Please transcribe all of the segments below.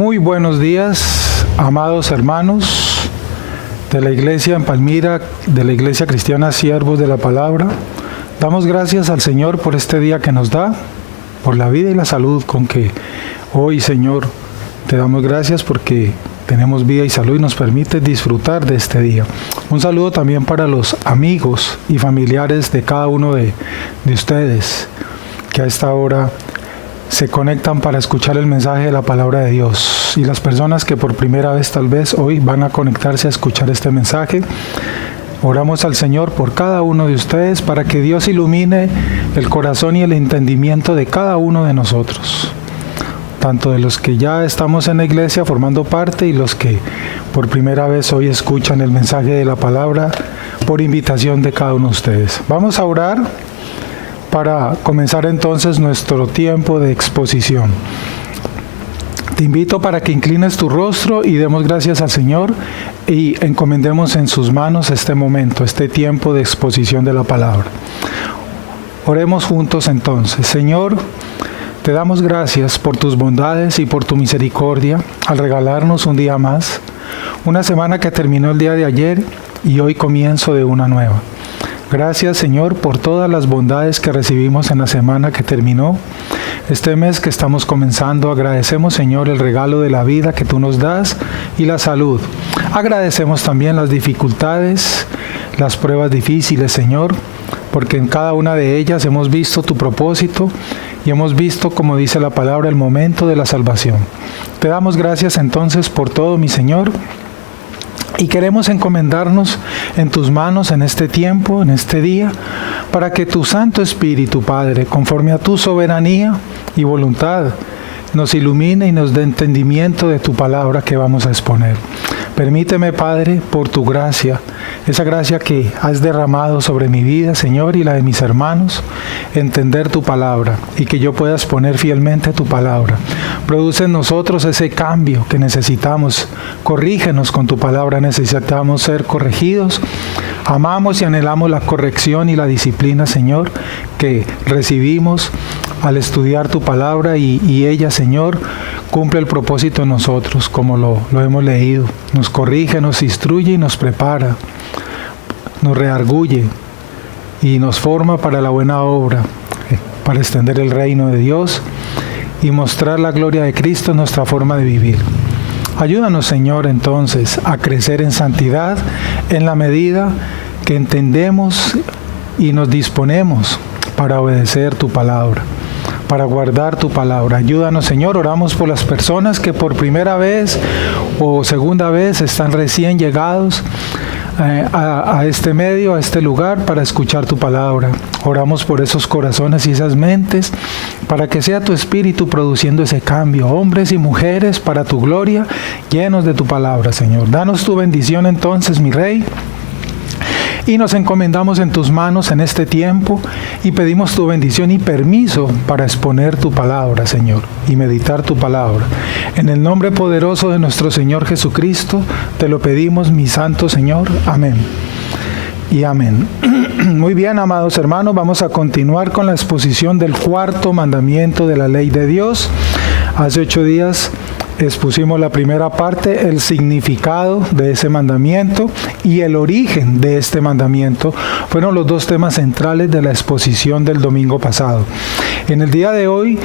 Muy buenos días, amados hermanos de la iglesia en Palmira, de la iglesia cristiana Siervos de la Palabra. Damos gracias al Señor por este día que nos da, por la vida y la salud con que hoy, Señor, te damos gracias porque tenemos vida y salud y nos permite disfrutar de este día. Un saludo también para los amigos y familiares de cada uno de ustedes que a esta hora se conectan para escuchar el mensaje de la palabra de Dios, y las personas que por primera vez tal vez hoy van a conectarse a escuchar este mensaje. Oramos al Señor por cada uno de ustedes para que Dios ilumine el corazón y el entendimiento de cada uno de nosotros, tanto de los que ya estamos en la iglesia formando parte y los que por primera vez hoy escuchan el mensaje de la palabra por invitación de cada uno de ustedes. Vamos a orar para comenzar entonces nuestro tiempo de exposición. Te invito para que inclines tu rostro y demos gracias al Señor y encomendemos en sus manos este momento, este tiempo de exposición de la palabra. Oremos juntos entonces. Señor, te damos gracias por tus bondades y por tu misericordia al regalarnos un día más, una semana que terminó el día de ayer y hoy comienzo de una nueva. Gracias, Señor, por todas las bondades que recibimos en la semana que terminó. Este mes que estamos comenzando, agradecemos, Señor, el regalo de la vida que tú nos das y la salud. Agradecemos también las dificultades, las pruebas difíciles, Señor, porque en cada una de ellas hemos visto tu propósito y hemos visto, como dice la palabra, el momento de la salvación. Te damos gracias entonces por todo, mi Señor. Y queremos encomendarnos en tus manos en este tiempo, en este día, para que tu Santo Espíritu, Padre, conforme a tu soberanía y voluntad, nos ilumine y nos dé entendimiento de tu palabra que vamos a exponer. Permíteme, Padre, por tu gracia, esa gracia que has derramado sobre mi vida, Señor, y la de mis hermanos, entender tu palabra y que yo pueda exponer fielmente tu palabra. Produce en nosotros ese cambio que necesitamos. Corrígenos con tu palabra, necesitamos ser corregidos. Amamos y anhelamos la corrección y la disciplina, Señor, que recibimos al estudiar tu palabra y ella, Señor, cumple el propósito en nosotros, como lo hemos leído. Nos corrige, nos instruye y nos prepara, nos redarguye y nos forma para la buena obra, para extender el reino de Dios y mostrar la gloria de Cristo en nuestra forma de vivir. Ayúdanos, Señor, entonces, a crecer en santidad en la medida que entendemos y nos disponemos para obedecer tu palabra, para guardar tu palabra. Ayúdanos, Señor. Oramos por las personas que por primera vez o segunda vez están recién llegados a este medio, a este lugar, para escuchar tu palabra. Oramos por esos corazones y esas mentes, para que sea tu Espíritu produciendo ese cambio. Hombres y mujeres, para tu gloria, llenos de tu palabra, Señor. Danos tu bendición entonces, mi Rey. Y nos encomendamos en tus manos en este tiempo y pedimos tu bendición y permiso para exponer tu palabra, Señor, y meditar tu palabra. En el nombre poderoso de nuestro Señor Jesucristo, te lo pedimos, mi santo Señor. Amén. Y amén. Muy bien, amados hermanos, vamos a continuar con la exposición del cuarto mandamiento de la ley de Dios. Hace 8 días expusimos la primera parte, el significado de ese mandamiento y el origen de este mandamiento. Fueron los dos temas centrales de la exposición del domingo pasado. En el día de hoy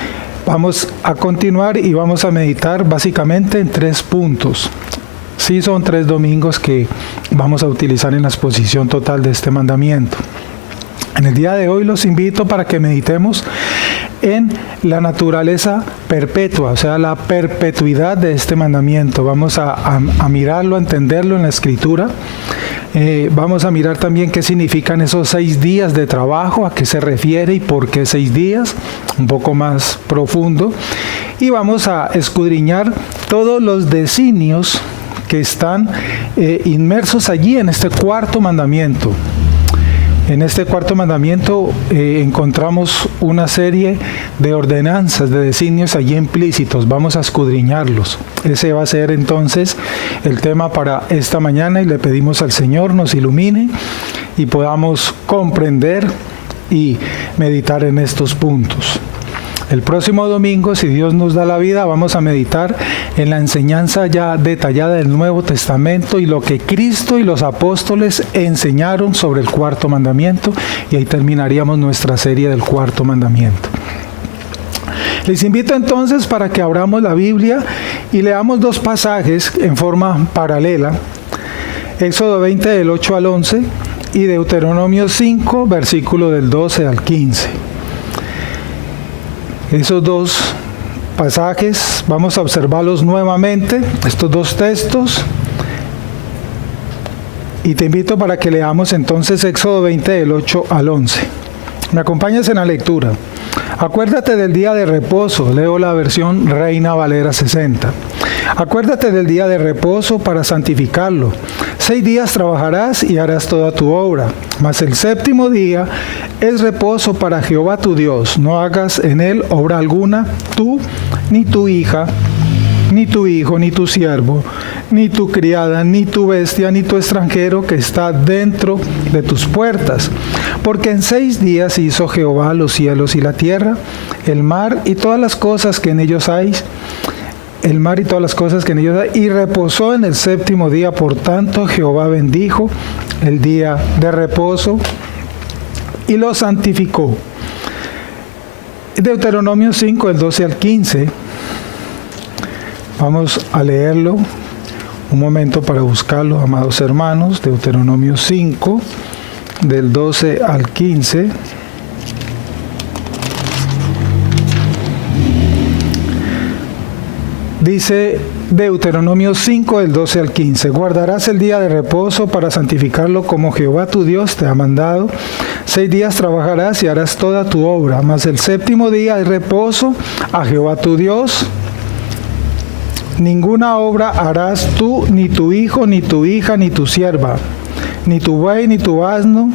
vamos a continuar y vamos a meditar básicamente en 3 puntos. Sí, son 3 domingos que vamos a utilizar en la exposición total de este mandamiento. En el día de hoy los invito para que meditemos en la naturaleza perpetua, o sea, la perpetuidad de este mandamiento. Vamos a mirarlo, a entenderlo en la Escritura. Vamos a mirar también qué significan esos 6 días de trabajo, a qué se refiere y por qué 6 días, un poco más profundo. Y vamos a escudriñar todos los designios que están inmersos allí en este cuarto mandamiento. En este cuarto mandamiento encontramos una serie de ordenanzas, de designios allí implícitos. Vamos a escudriñarlos. Ese va a ser entonces el tema para esta mañana y le pedimos al Señor nos ilumine y podamos comprender y meditar en estos puntos. El próximo domingo, si Dios nos da la vida, vamos a meditar en la enseñanza ya detallada del Nuevo Testamento y lo que Cristo y los apóstoles enseñaron sobre el cuarto mandamiento, y ahí terminaríamos nuestra serie del cuarto mandamiento. Les invito entonces para que abramos la Biblia y leamos dos pasajes en forma paralela: Éxodo 20 del 8 al 11 y Deuteronomio 5, versículo del 12 al 15. Esos dos pasajes vamos a observarlos nuevamente, estos dos textos, y te invito para que leamos entonces Éxodo 20 del 8 al 11. ¿Me acompañas en la lectura? Acuérdate del día de reposo, leo la versión Reina Valera 60. Acuérdate del día de reposo para santificarlo. 6 días trabajarás y harás toda tu obra, mas el séptimo día es reposo para Jehová tu Dios. No hagas en él obra alguna, tú, ni tu hija, ni tu hijo, ni tu siervo, ni tu criada, ni tu bestia, ni tu extranjero que está dentro de tus puertas. Porque en 6 días hizo Jehová los cielos y la tierra, el mar y todas las cosas que en ellos hay, y reposó en el séptimo día. Por tanto, Jehová bendijo el día de reposo y lo santificó. Deuteronomio 5, del 12 al 15. Vamos a leerlo. Un momento para buscarlo, amados hermanos. Deuteronomio 5, del 12 al 15. Dice Deuteronomio 5, del 12 al 15. Guardarás el día de reposo para santificarlo como Jehová tu Dios te ha mandado. 6 días trabajarás y harás toda tu obra, mas el séptimo día es reposo a Jehová tu Dios. Ninguna obra harás tú, ni tu hijo, ni tu hija, ni tu sierva, ni tu buey, ni tu asno,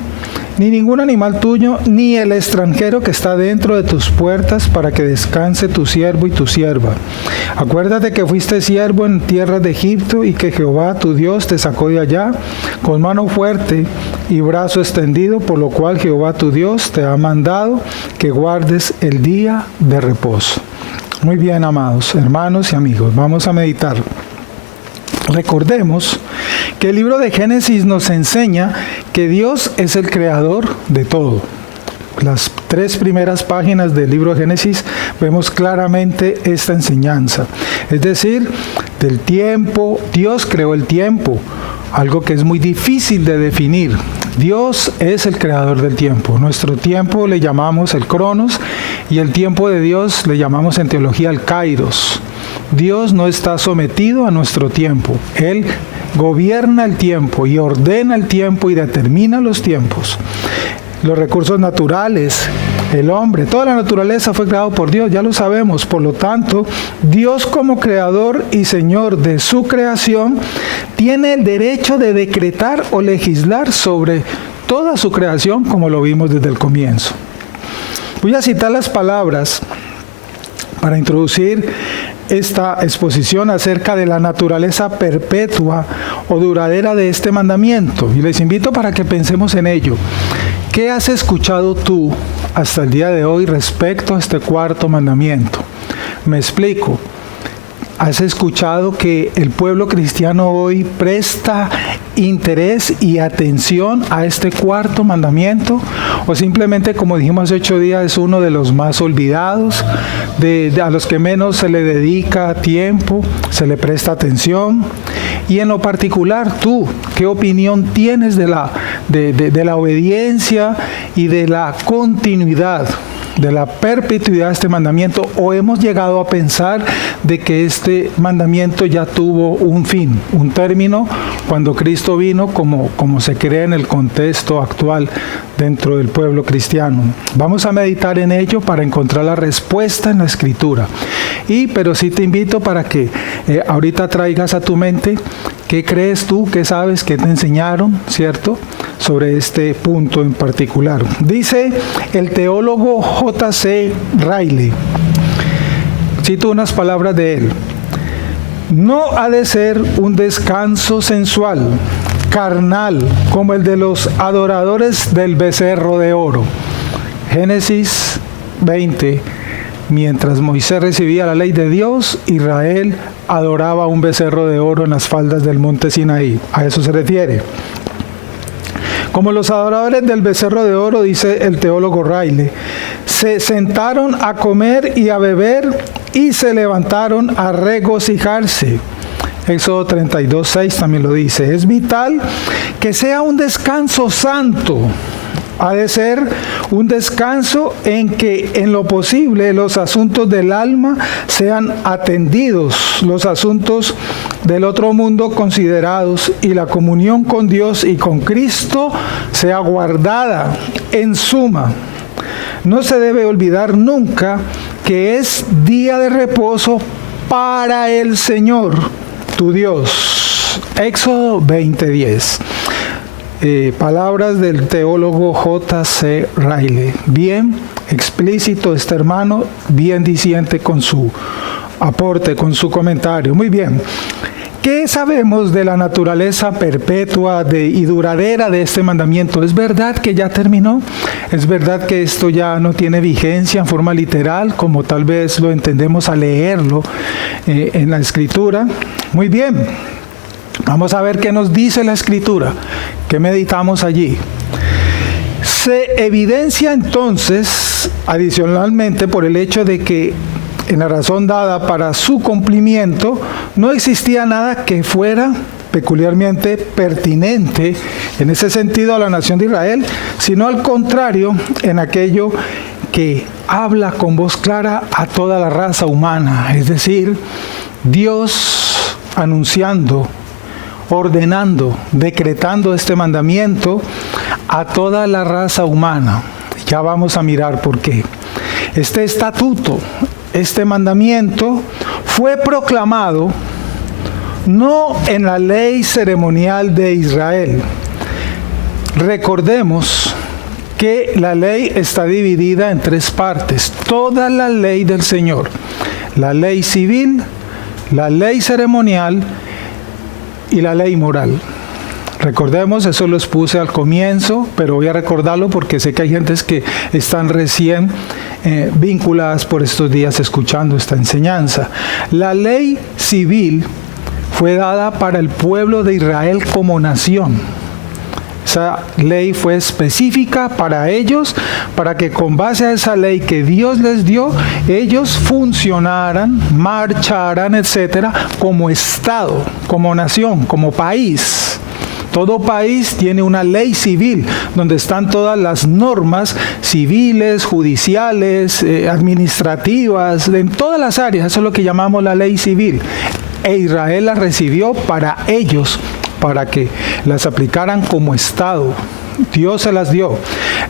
ni ningún animal tuyo, ni el extranjero que está dentro de tus puertas, para que descanse tu siervo y tu sierva. Acuérdate que fuiste siervo en tierra de Egipto y que Jehová tu Dios te sacó de allá con mano fuerte y brazo extendido, por lo cual Jehová tu Dios te ha mandado que guardes el día de reposo. Muy bien, amados hermanos y amigos, vamos a meditar. Recordemos que el libro de Génesis nos enseña que Dios es el creador de todo. Las 3 primeras páginas del libro de Génesis vemos claramente esta enseñanza. Es decir, del tiempo, Dios creó el tiempo, algo que es muy difícil de definir. Dios es el creador del tiempo. Nuestro tiempo le llamamos el Cronos y el tiempo de Dios le llamamos en teología el Kairos. Dios no está sometido a nuestro tiempo. Él gobierna el tiempo y ordena el tiempo y determina los tiempos. Los recursos naturales, el hombre, toda la naturaleza fue creado por Dios, ya lo sabemos. Por lo tanto, Dios como creador y Señor de su creación tiene el derecho de decretar o legislar sobre toda su creación, como lo vimos desde el comienzo. Voy a citar las palabras para introducir esta exposición acerca de la naturaleza perpetua o duradera de este mandamiento. Y les invito para que pensemos en ello. ¿Qué has escuchado tú hasta el día de hoy respecto a este cuarto mandamiento? Me explico. ¿Has escuchado que el pueblo cristiano hoy presta interés y atención a este cuarto mandamiento? ¿O simplemente, como dijimos hace 8 días, es uno de los más olvidados, a los que menos se le dedica tiempo, se le presta atención? Y en lo particular, tú, ¿qué opinión tienes de la obediencia y de la continuidad, de la perpetuidad de este mandamiento? ¿O hemos llegado a pensar de que este mandamiento ya tuvo un fin, un término, cuando Cristo vino, como se cree en el contexto actual dentro del pueblo cristiano? Vamos a meditar en ello para encontrar la respuesta en la Escritura. Pero sí te invito para que ahorita traigas a tu mente qué crees tú, qué sabes, qué te enseñaron, ¿cierto?, sobre este punto en particular. Dice el teólogo J.C. Ryle, cito unas palabras de él: no ha de ser un descanso sensual, carnal, como el de los adoradores del becerro de oro. Génesis 20, Mientras Moisés recibía la ley de Dios, Israel adoraba un becerro de oro en las faldas del monte Sinaí. A eso se refiere. Como los adoradores del becerro de oro, dice el teólogo Riley, se sentaron a comer y a beber y se levantaron a regocijarse. Éxodo 32:6 también lo dice. Es vital que sea un descanso santo. Ha de ser un descanso en que en lo posible los asuntos del alma sean atendidos, los asuntos del otro mundo considerados y la comunión con Dios y con Cristo sea guardada. En suma, no se debe olvidar nunca que es día de reposo para el Señor, tu Dios. Éxodo 20:10. Palabras del teólogo J.C. Riley. Bien explícito este hermano, bien diciente con su aporte, con su comentario. Muy bien. ¿Qué sabemos de la naturaleza perpetua y duradera de este mandamiento? ¿Es verdad que ya terminó? ¿Es verdad que esto ya no tiene vigencia en forma literal, como tal vez lo entendemos al leerlo en la Escritura? Muy bien. Vamos a ver qué nos dice la Escritura, qué meditamos allí. Se evidencia entonces, adicionalmente, por el hecho de que en la razón dada para su cumplimiento, no existía nada que fuera peculiarmente pertinente en ese sentido a la nación de Israel, sino al contrario, en aquello que habla con voz clara a toda la raza humana, es decir, Dios anunciando, ordenando, decretando este mandamiento a toda la raza humana. Ya vamos a mirar por qué. Este estatuto, este mandamiento fue proclamado no en la ley ceremonial de Israel. Recordemos que la ley está dividida en tres partes. Toda la ley del Señor, la ley civil, la ley ceremonial y la ley moral. Recordemos, eso lo expuse al comienzo, pero voy a recordarlo porque sé que hay gentes que están recién vinculadas por estos días escuchando esta enseñanza. La ley civil fue dada para el pueblo de Israel como nación. Esa ley fue específica para ellos, para que con base a esa ley que Dios les dio, ellos funcionaran, marcharan, etcétera, como Estado, como nación, como país. Todo país tiene una ley civil, donde están todas las normas civiles, judiciales, administrativas, en todas las áreas. Eso es lo que llamamos la ley civil. E Israel la recibió para ellos, para que las aplicaran como Estado. Dios se las dio.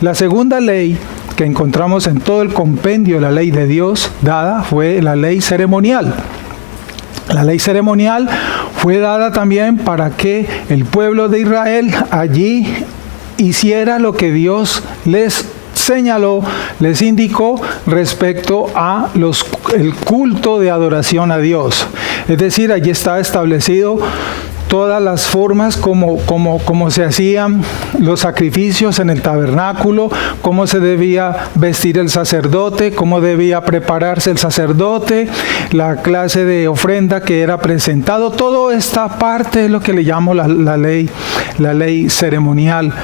La segunda ley que encontramos en todo el compendio de la ley de Dios dada fue la ley ceremonial. La ley ceremonial fue dada también para que el pueblo de Israel allí hiciera lo que Dios les señaló, les indicó respecto a el culto de adoración a Dios. Es decir, allí está establecido todas las formas como se hacían los sacrificios en el tabernáculo, cómo se debía vestir el sacerdote, cómo debía prepararse el sacerdote, la clase de ofrenda que era presentado. Toda esta parte es lo que le llamo la ley ceremonial,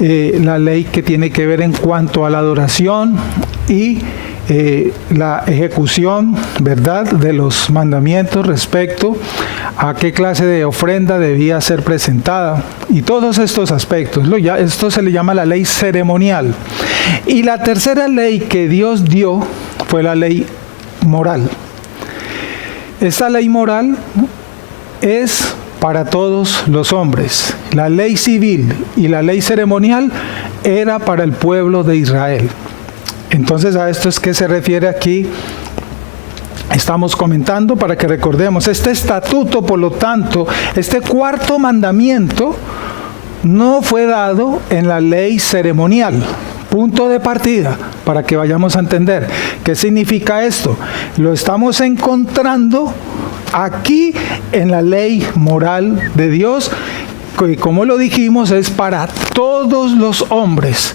la ley que tiene que ver en cuanto a la adoración y la ejecución, ¿verdad?, de los mandamientos respecto a qué clase de ofrenda debía ser presentada y todos estos aspectos. Esto se le llama la ley ceremonial. Y la tercera ley que Dios dio fue la ley moral. Esta ley moral es para todos los hombres. La ley civil y la ley ceremonial era para el pueblo de Israel. Entonces, a esto es que se refiere aquí. Estamos comentando para que recordemos. Este estatuto, por lo tanto, este cuarto mandamiento no fue dado en la ley ceremonial. Punto de partida para que vayamos a entender. ¿Qué significa esto? Lo estamos encontrando aquí en la ley moral de Dios, que, como lo dijimos, es para todos los hombres.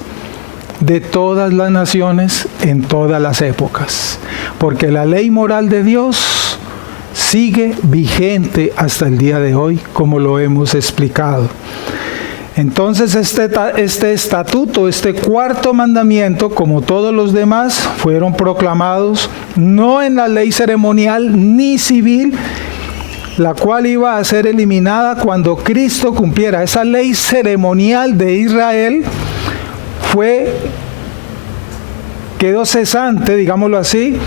de todas las naciones en todas las épocas, porque la ley moral de Dios sigue vigente hasta el día de hoy, como lo hemos explicado. Entonces este estatuto, este cuarto mandamiento, como todos los demás, fueron proclamados no en la ley ceremonial ni civil, la cual iba a ser eliminada cuando Cristo cumpliera. Esa ley ceremonial de Israel quedó cesante, digámoslo así,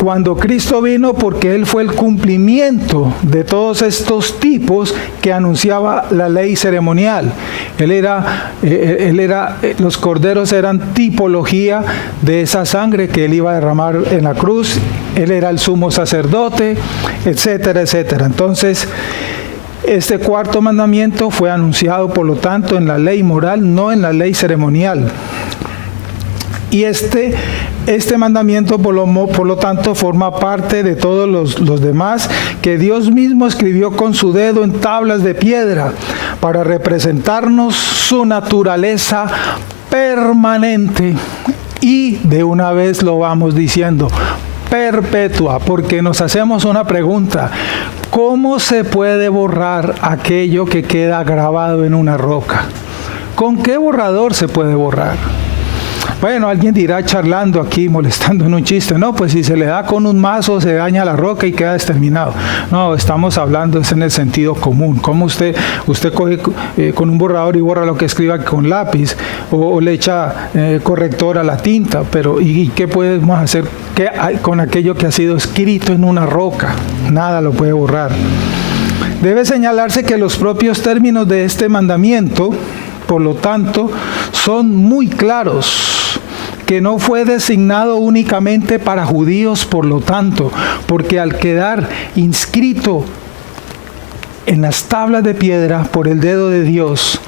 cuando Cristo vino, porque Él fue el cumplimiento de todos estos tipos que anunciaba la ley ceremonial. Los corderos eran tipología de esa sangre que Él iba a derramar en la cruz. Él era el sumo sacerdote, etcétera, etcétera. Entonces, este cuarto mandamiento fue anunciado, por lo tanto, en la ley moral, no en la ley ceremonial. Y este mandamiento, por lo tanto, forma parte de todos los demás que Dios mismo escribió con su dedo en tablas de piedra para representarnos su naturaleza permanente. Y de una vez lo vamos diciendo, perpetua, porque nos hacemos una pregunta: ¿cómo se puede borrar aquello que queda grabado en una roca? ¿Con qué borrador se puede borrar? Bueno, alguien dirá charlando aquí, molestando en un chiste, no, pues si se le da con un mazo se daña la roca y queda exterminado. No, estamos hablando es en el sentido común. ¿Cómo usted coge con un borrador y borra lo que escriba con lápiz o le echa corrector a la tinta? Pero ¿y qué podemos hacer con aquello que ha sido escrito en una roca? Nada lo puede borrar. Debe señalarse que los propios términos de este mandamiento, por lo tanto, son muy claros, que no fue designado únicamente para judíos, por lo tanto, porque al quedar inscrito en las tablas de piedra por el dedo de Dios,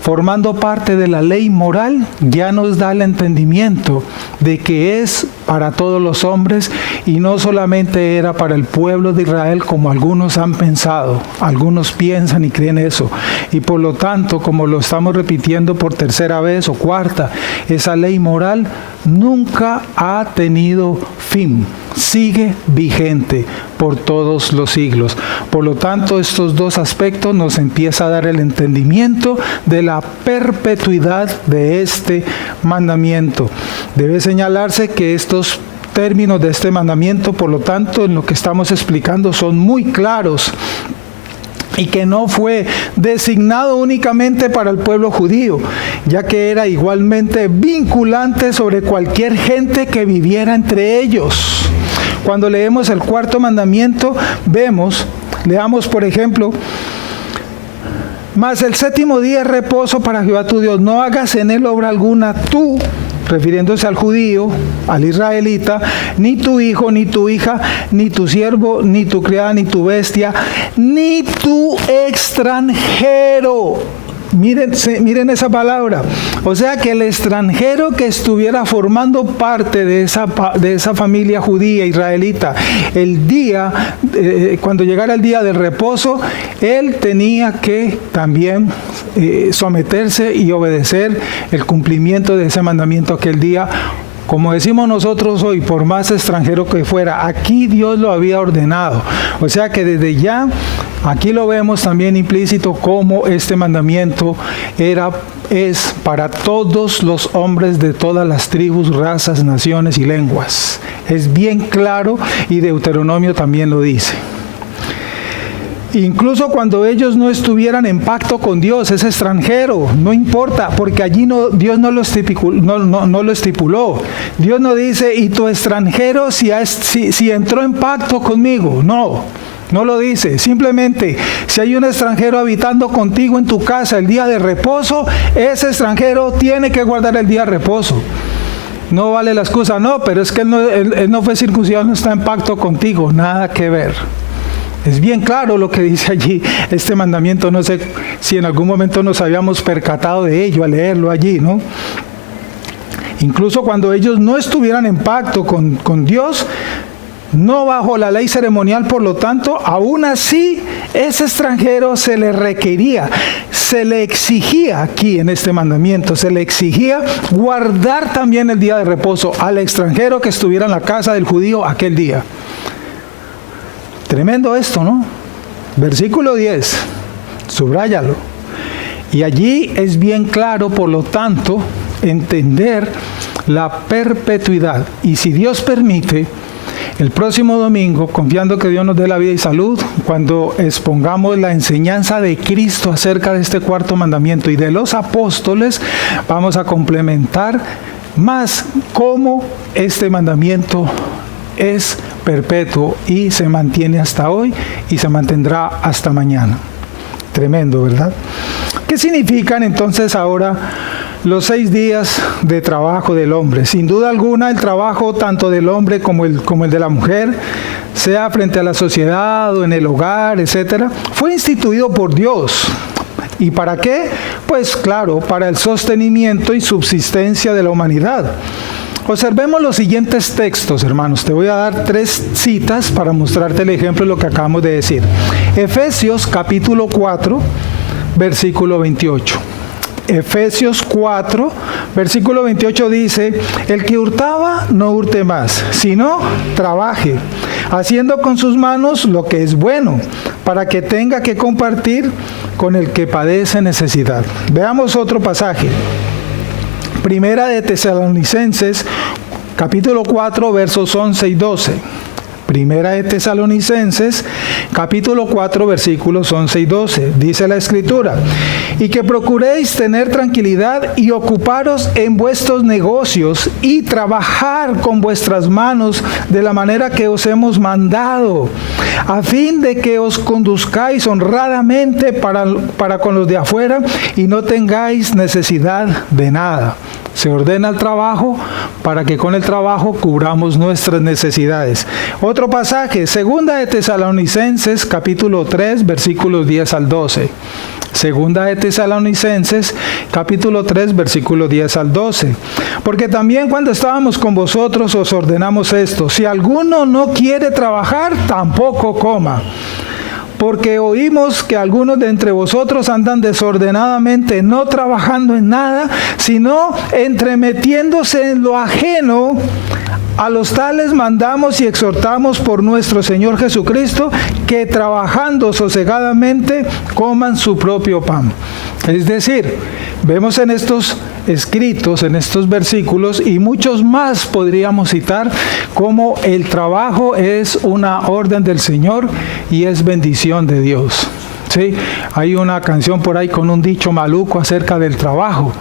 formando parte de la ley moral, ya nos da el entendimiento de que es para todos los hombres y no solamente era para el pueblo de Israel como algunos han pensado. Algunos piensan y creen eso. Y por lo tanto, como lo estamos repitiendo por tercera vez o cuarta, esa ley moral nunca ha tenido fin. Sigue vigente por todos los siglos. Por lo tanto, estos dos aspectos nos empieza a dar el entendimiento de la perpetuidad de este mandamiento. Debe señalarse que estos términos de este mandamiento, por lo tanto, en lo que estamos explicando, son muy claros y que no fue designado únicamente para el pueblo judío, ya que era igualmente vinculante sobre cualquier gente que viviera entre ellos. Cuando leemos el cuarto mandamiento, leamos por ejemplo: mas el séptimo día es reposo para Jehová tu Dios, no hagas en él obra alguna tú, refiriéndose al judío, al israelita, ni tu hijo, ni tu hija, ni tu siervo, ni tu criada, ni tu bestia, ni tu extranjero. Miren esa palabra. O sea, que el extranjero que estuviera formando parte de esa familia judía, israelita, cuando llegara el día del reposo, él tenía que también someterse y obedecer el cumplimiento de ese mandamiento aquel día. Como decimos nosotros hoy, por más extranjero que fuera, aquí Dios lo había ordenado. O sea que desde ya, aquí lo vemos también implícito como este mandamiento es para todos los hombres de todas las tribus, razas, naciones y lenguas. Es bien claro y Deuteronomio también lo dice. Incluso cuando ellos no estuvieran en pacto con Dios, es extranjero, no importa, porque allí Dios no lo estipuló. Dios no dice, y tu extranjero si entró en pacto conmigo. No lo dice. Simplemente, si hay un extranjero habitando contigo en tu casa el día de reposo, ese extranjero tiene que guardar el día de reposo. No vale la excusa, no, pero es que él no fue circuncidado, no está en pacto contigo, nada que ver. Es bien claro lo que dice allí este mandamiento. No sé si en algún momento nos habíamos percatado de ello al leerlo allí, ¿no? Incluso cuando ellos no estuvieran en pacto con Dios, no bajo la ley ceremonial, por lo tanto, aún así, ese extranjero se le requería, se le exigía aquí en este mandamiento, se le exigía guardar también el día de reposo al extranjero que estuviera en la casa del judío aquel día. Tremendo esto, ¿no? Versículo 10, subráyalo. Y allí es bien claro, por lo tanto, entender la perpetuidad. Y si Dios permite, el próximo domingo, confiando que Dios nos dé la vida y salud, cuando expongamos la enseñanza de Cristo acerca de este cuarto mandamiento y de los apóstoles, vamos a complementar más cómo este mandamiento es perpetuo y se mantiene hasta hoy y se mantendrá hasta mañana. Tremendo, ¿verdad? ¿Qué significan entonces ahora los 6 días de trabajo del hombre? Sin duda alguna, el trabajo tanto del hombre como el de la mujer, sea frente a la sociedad o en el hogar, etcétera, fue instituido por Dios. ¿Y para qué? Pues claro, para el sostenimiento y subsistencia de la humanidad. Observemos los siguientes textos, hermanos. Te voy a dar 3 citas para mostrarte el ejemplo de lo que acabamos de decir. Efesios capítulo 4, versículo 28. Efesios 4, versículo 28 dice: el que hurtaba, no hurte más, sino trabaje, haciendo con sus manos lo que es bueno, para que tenga que compartir con el que padece necesidad. Veamos otro pasaje. Primera de Tesalonicenses, capítulo 4, versos 11 y 12. Primera de Tesalonicenses, capítulo 4, versículos 11 y 12. Dice la Escritura: y que procuréis tener tranquilidad y ocuparos en vuestros negocios y trabajar con vuestras manos de la manera que os hemos mandado, a fin de que os conduzcáis honradamente para con los de afuera y no tengáis necesidad de nada. Se ordena el trabajo para que con el trabajo cubramos nuestras necesidades. Otro pasaje, Segunda de Tesalonicenses, capítulo 3, versículos 10 al 12. Segunda de Tesalonicenses, capítulo 3, versículo 10 al 12. Porque también cuando estábamos con vosotros os ordenamos esto: si alguno no quiere trabajar, tampoco coma. Porque oímos que algunos de entre vosotros andan desordenadamente, no trabajando en nada, sino entremetiéndose en lo ajeno. A los tales mandamos y exhortamos por nuestro Señor Jesucristo, que trabajando sosegadamente coman su propio pan. Es decir, vemos en estos escritos, en estos versículos, y muchos más podríamos citar, cómo el trabajo es una orden del Señor y es bendición de Dios. ¿Sí? Hay una canción por ahí con un dicho maluco acerca del trabajo.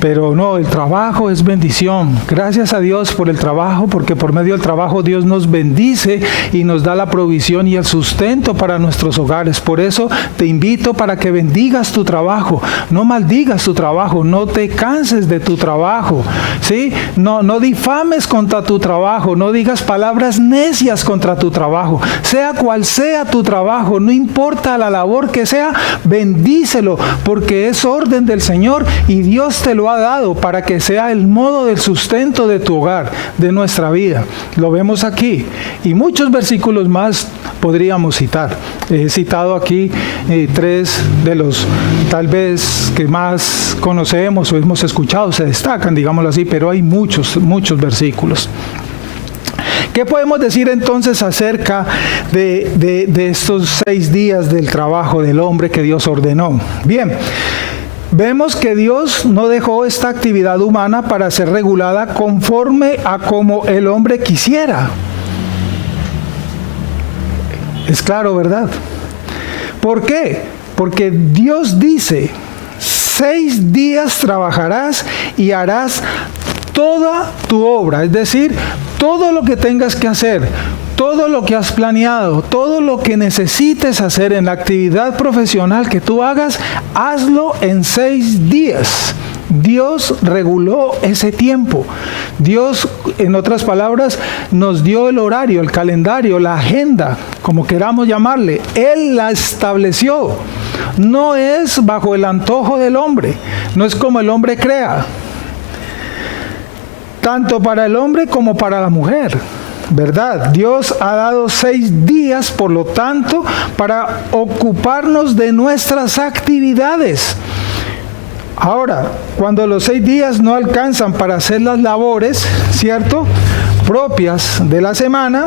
Pero no, el trabajo es bendición. Gracias a Dios por el trabajo, porque por medio del trabajo Dios nos bendice y nos da la provisión y el sustento para nuestros hogares. Por eso te invito para que bendigas tu trabajo, no maldigas tu trabajo, no te canses de tu trabajo, ¿sí? No difames contra tu trabajo, no digas palabras necias contra tu trabajo. Sea cual sea tu trabajo, no importa la labor que sea, bendícelo, porque es orden del Señor y Dios te lo ha dado para que sea el modo del sustento de tu hogar, de nuestra vida. Lo vemos aquí y muchos versículos más podríamos citar. He citado aquí 3 de los tal vez que más conocemos o hemos escuchado, se destacan, digámoslo así, pero hay muchos versículos. ¿Qué podemos decir entonces acerca de estos 6 días del trabajo del hombre que Dios ordenó? Bien, vemos que Dios no dejó esta actividad humana para ser regulada conforme a como el hombre quisiera. Es claro, ¿verdad? ¿Por qué? Porque Dios dice: 6 días trabajarás y harás toda tu obra, es decir, todo lo que tengas que hacer, todo lo que has planeado, todo lo que necesites hacer en la actividad profesional que tú hagas, hazlo en 6 días. Dios reguló ese tiempo. Dios, en otras palabras, nos dio el horario, el calendario, la agenda, como queramos llamarle. Él la estableció. No es bajo el antojo del hombre, no es como el hombre crea. Tanto para el hombre como para la mujer. ¿verdad? Dios ha dado 6 días, por lo tanto, para ocuparnos de nuestras actividades. Ahora, cuando los 6 días no alcanzan para hacer las labores, ¿cierto?, propias de la semana,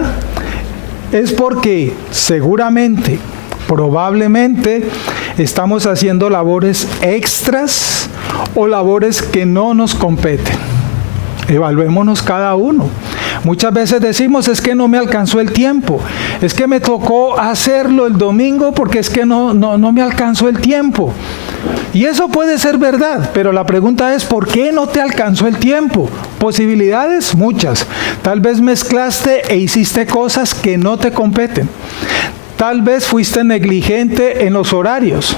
es porque seguramente, probablemente, estamos haciendo labores extras o labores que no nos competen. Evaluémonos cada uno. Muchas veces decimos, es que no me alcanzó el tiempo, es que me tocó hacerlo el domingo porque es que no me alcanzó el tiempo. Y eso puede ser verdad, pero la pregunta es, ¿por qué no te alcanzó el tiempo? Posibilidades, muchas. Tal vez mezclaste e hiciste cosas que no te competen. Tal vez fuiste negligente en los horarios.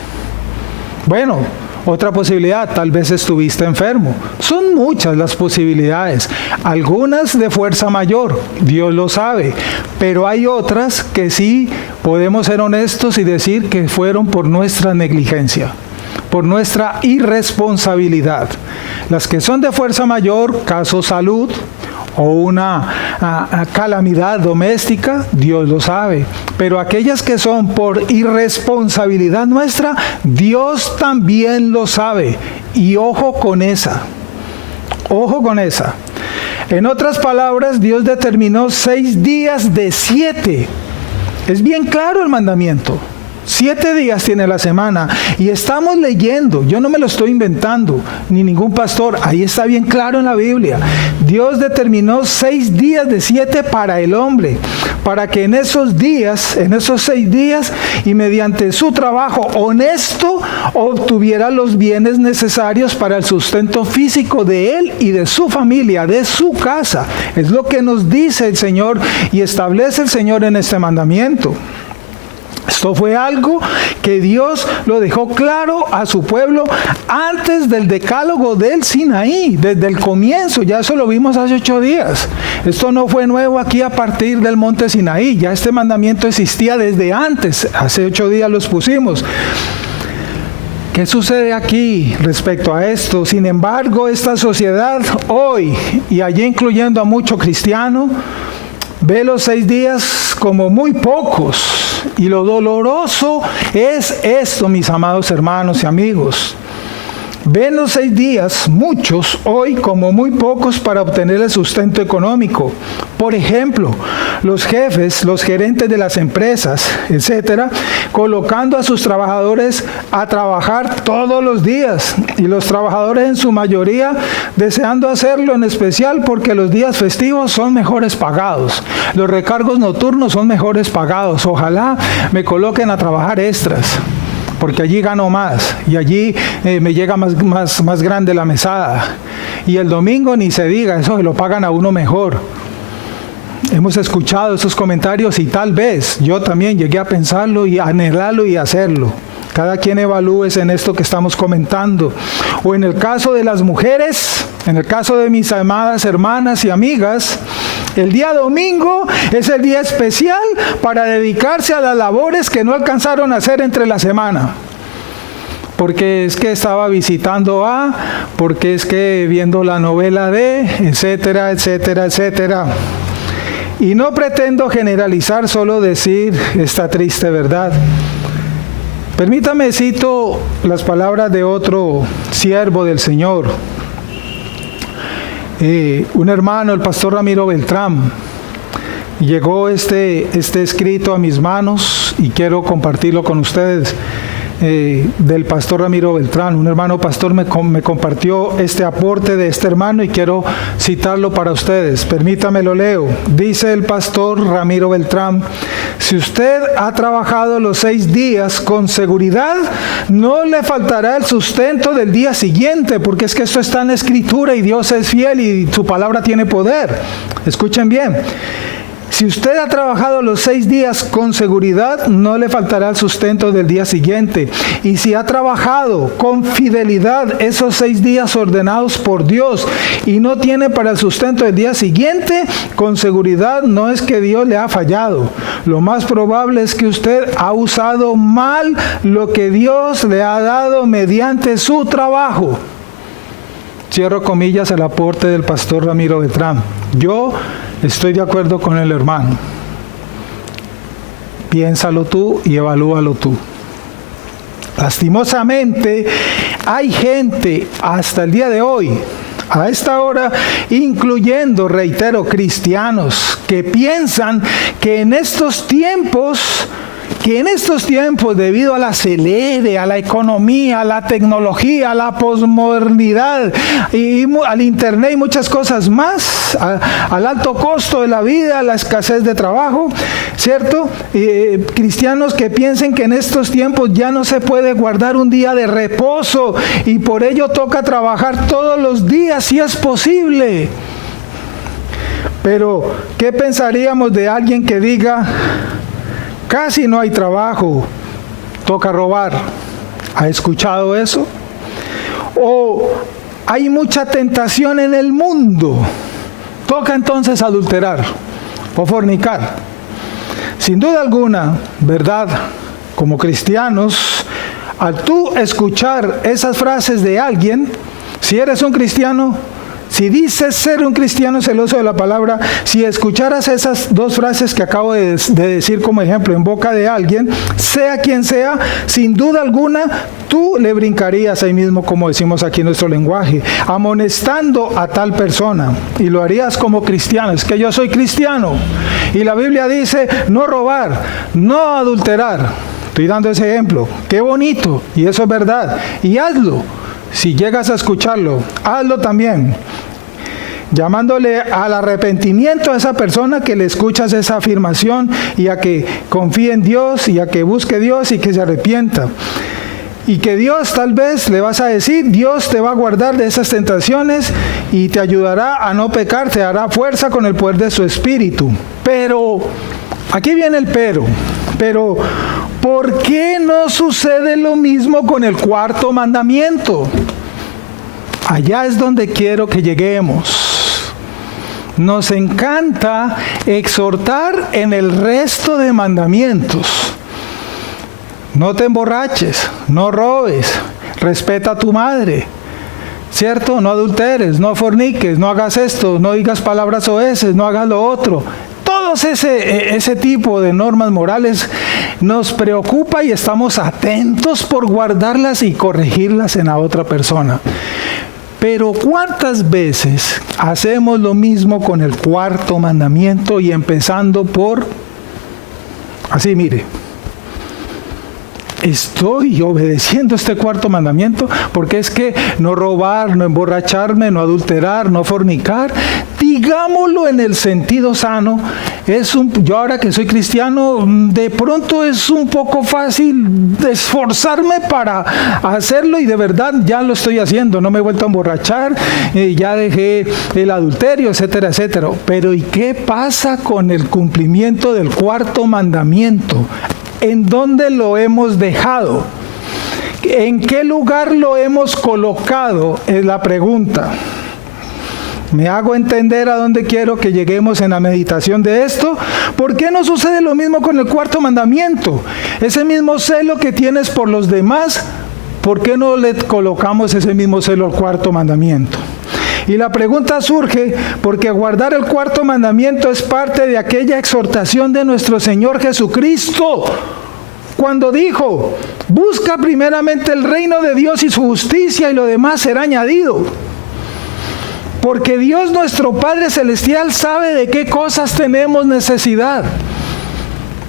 Bueno, otra posibilidad, tal vez estuviste enfermo. Son muchas las posibilidades. Algunas de fuerza mayor, Dios lo sabe. Pero hay otras que sí podemos ser honestos y decir que fueron por nuestra negligencia, por nuestra irresponsabilidad. Las que son de fuerza mayor, caso salud, o una calamidad doméstica, Dios lo sabe. Pero aquellas que son por irresponsabilidad nuestra, Dios también lo sabe. Y ojo con esa. Ojo con esa. En otras palabras, Dios determinó 6 días de 7. Es bien claro el mandamiento. 7 días tiene la semana y estamos leyendo, yo no me lo estoy inventando, ni ningún pastor, ahí está bien claro en la Biblia. Dios determinó 6 días de 7 para el hombre, para que en esos días, en esos 6 días y mediante su trabajo honesto, obtuviera los bienes necesarios para el sustento físico de él y de su familia, de su casa. Es lo que nos dice el Señor y establece el Señor en este mandamiento. Esto fue algo que Dios lo dejó claro a su pueblo antes del decálogo del Sinaí, desde el comienzo. Ya eso lo vimos hace 8 días. Esto no fue nuevo aquí a partir del monte Sinaí. Ya este mandamiento existía desde antes. Hace 8 días lo expusimos. ¿Qué sucede aquí respecto a esto? Sin embargo, esta sociedad hoy, y allí incluyendo a mucho cristiano, ve los 6 días como muy pocos. Y lo doloroso es esto, mis amados hermanos y amigos. Ven los 6 días, muchos hoy, como muy pocos para obtener el sustento económico. Por ejemplo, los jefes, los gerentes de las empresas, etcétera, colocando a sus trabajadores a trabajar todos los días. Y los trabajadores en su mayoría deseando hacerlo, en especial porque los días festivos son mejores pagados. Los recargos nocturnos son mejores pagados. Ojalá me coloquen a trabajar extras, porque allí gano más y allí me llega más grande la mesada. Y el domingo ni se diga, eso se lo pagan a uno mejor. Hemos escuchado esos comentarios y tal vez yo también llegué a pensarlo y a anhelarlo y a hacerlo. Cada quien evalúese en esto que estamos comentando. O en el caso de las mujeres, en el caso de mis amadas hermanas y amigas, el día domingo es el día especial para dedicarse a las labores que no alcanzaron a hacer entre la semana. Porque es que estaba visitando a, porque es que viendo la novela de, etcétera, etcétera, etcétera. Y no pretendo generalizar, solo decir esta triste verdad. Permítame cito las palabras de otro siervo del Señor. Un hermano, el pastor Ramiro Beltrán. Llegó este escrito a mis manos y quiero compartirlo con ustedes. Del pastor Ramiro Beltrán, un hermano pastor me compartió este aporte de este hermano y quiero citarlo para ustedes. Permítame, lo leo. Dice el pastor Ramiro Beltrán: si usted ha trabajado los 6 días con seguridad, no le faltará el sustento del día siguiente, porque es que esto está en la Escritura y Dios es fiel y su palabra tiene poder. Escuchen bien. Si usted ha trabajado los 6 días con seguridad, no le faltará el sustento del día siguiente. Y si ha trabajado con fidelidad esos 6 días ordenados por Dios y no tiene para el sustento del día siguiente, con seguridad no es que Dios le ha fallado. Lo más probable es que usted ha usado mal lo que Dios le ha dado mediante su trabajo. Cierro comillas el aporte del pastor Ramiro Beltrán. Yo Estoy de acuerdo con el hermano. Piénsalo tú y evalúalo tú. Lastimosamente, hay gente hasta el día de hoy, a esta hora, incluyendo, reitero, cristianos, que piensan que en estos tiempos, debido al acelere, a la economía, a la tecnología, a la posmodernidad, y al internet y muchas cosas más, al alto costo de la vida, a la escasez de trabajo, ¿cierto? Cristianos que piensen que en estos tiempos ya no se puede guardar un día de reposo y por ello toca trabajar todos los días si es posible. Pero, ¿qué pensaríamos de alguien que diga: casi no hay trabajo, toca robar? ¿Ha escuchado eso? O hay mucha tentación en el mundo, toca entonces adulterar o fornicar. Sin duda alguna, ¿verdad? Como cristianos, al tú escuchar esas frases de alguien, si eres un cristiano, si dices ser un cristiano celoso de la palabra, si escucharas esas dos frases que acabo de decir como ejemplo en boca de alguien, sea quien sea, sin duda alguna, tú le brincarías ahí mismo, como decimos aquí en nuestro lenguaje, amonestando a tal persona. Y lo harías como cristiano. Es que yo soy cristiano. Y la Biblia dice no robar, no adulterar. Estoy dando ese ejemplo. Qué bonito. Y eso es verdad. Y hazlo. Si llegas a escucharlo, hazlo también, llamándole al arrepentimiento a esa persona que le escuchas esa afirmación y a que confíe en Dios y a que busque Dios y que se arrepienta. Y que Dios, tal vez le vas a decir, Dios te va a guardar de esas tentaciones y te ayudará a no pecar, te dará fuerza con el poder de su Espíritu. Pero, aquí viene el pero, ¿por qué no sucede lo mismo con el cuarto mandamiento? Allá es donde quiero que lleguemos. Nos encanta exhortar en el resto de mandamientos. No te emborraches, no robes, respeta a tu madre, ¿cierto? No adulteres, no forniques, no hagas esto, no digas palabras soeces, no hagas lo otro. Todos ese tipo de normas morales nos preocupa y estamos atentos por guardarlas y corregirlas en la otra persona. Pero ¿cuántas veces hacemos lo mismo con el cuarto mandamiento y empezando por, así mire, estoy obedeciendo este cuarto mandamiento porque es que no robar, no emborracharme, no adulterar, no fornicar, digámoslo en el sentido sano, yo ahora que soy cristiano, de pronto es un poco fácil de esforzarme para hacerlo y de verdad ya lo estoy haciendo, no me he vuelto a emborrachar, ya dejé el adulterio, etcétera, etcétera. Pero ¿y qué pasa con el cumplimiento del cuarto mandamiento? ¿En dónde lo hemos dejado? ¿En qué lugar lo hemos colocado? Es la pregunta. ¿Me hago entender a dónde quiero que lleguemos en la meditación de esto? ¿Por qué no sucede lo mismo con el cuarto mandamiento? Ese mismo celo que tienes por los demás, ¿por qué no le colocamos ese mismo celo al cuarto mandamiento? Y la pregunta surge porque guardar el cuarto mandamiento es parte de aquella exhortación de nuestro Señor Jesucristo, cuando dijo: busca primeramente el reino de Dios y su justicia y lo demás será añadido. Porque Dios nuestro Padre Celestial sabe de qué cosas tenemos necesidad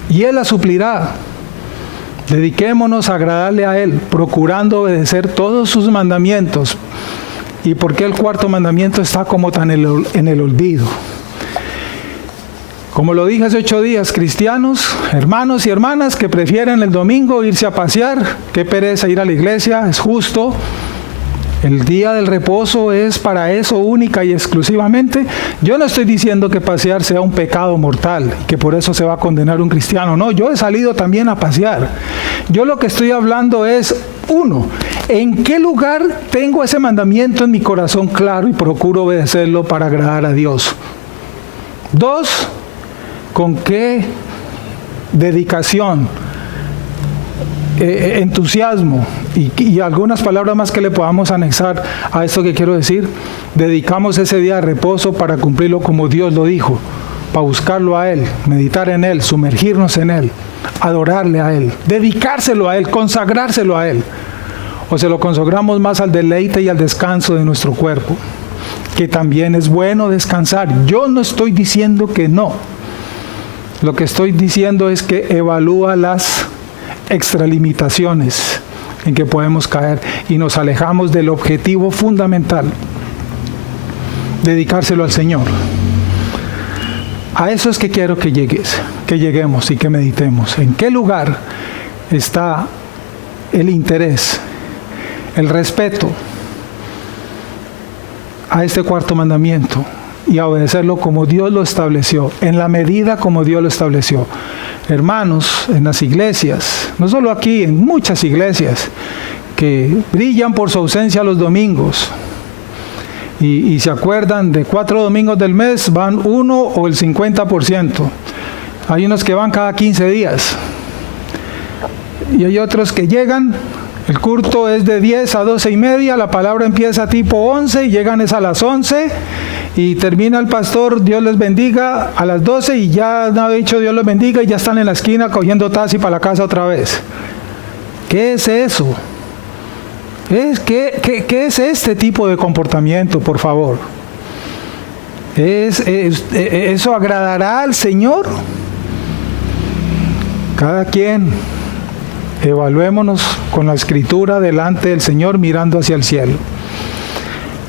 y Él la suplirá. Dediquémonos a agradarle a Él, procurando obedecer todos sus mandamientos. ¿Y por qué el cuarto mandamiento está como tan en el olvido? Como lo dije hace 8 días, cristianos, hermanos y hermanas que prefieren el domingo irse a pasear, qué pereza ir a la iglesia, es justo. El día del reposo es para eso única y exclusivamente. Yo no estoy diciendo que pasear sea un pecado mortal, que por eso se va a condenar un cristiano. No, yo he salido también a pasear. Yo lo que estoy hablando es, 1, ¿en qué lugar tengo ese mandamiento en mi corazón claro y procuro obedecerlo para agradar a Dios? 2, ¿con qué dedicación, entusiasmo y algunas palabras más que le podamos anexar a esto que quiero decir, dedicamos ese día de reposo para cumplirlo como Dios lo dijo? para buscarlo a Él, meditar en Él, sumergirnos en Él, adorarle a Él, dedicárselo a Él, consagrárselo a Él? ¿O se lo consagramos más al deleite y al descanso de nuestro cuerpo? Que también es bueno descansar. Yo no estoy diciendo que no. Lo que estoy diciendo es que evalúa las extralimitaciones en que podemos caer y nos alejamos del objetivo fundamental: dedicárselo al Señor. A eso es que quiero que lleguemos y que meditemos. ¿En qué lugar está el interés, el respeto a este cuarto mandamiento y a obedecerlo como Dios lo estableció, en la medida como Dios lo estableció? Hermanos, en las iglesias, no solo aquí, en muchas iglesias que brillan por su ausencia los domingos, y se acuerdan de 4 domingos del mes, van 1 o el 50%. Hay unos que van cada 15 días. Y hay otros que llegan, el culto es de 10 a 12 y media, la palabra empieza tipo 11 y llegan es a las 11 y termina el pastor, Dios les bendiga, a las 12 y ya no ha dicho Dios les bendiga y ya están en la esquina cogiendo taxi para la casa otra vez. ¿Qué es eso? ¿Qué es este tipo de comportamiento, por favor? ¿Eso agradará al Señor? Cada quien evaluémonos con la Escritura delante del Señor, mirando hacia el cielo.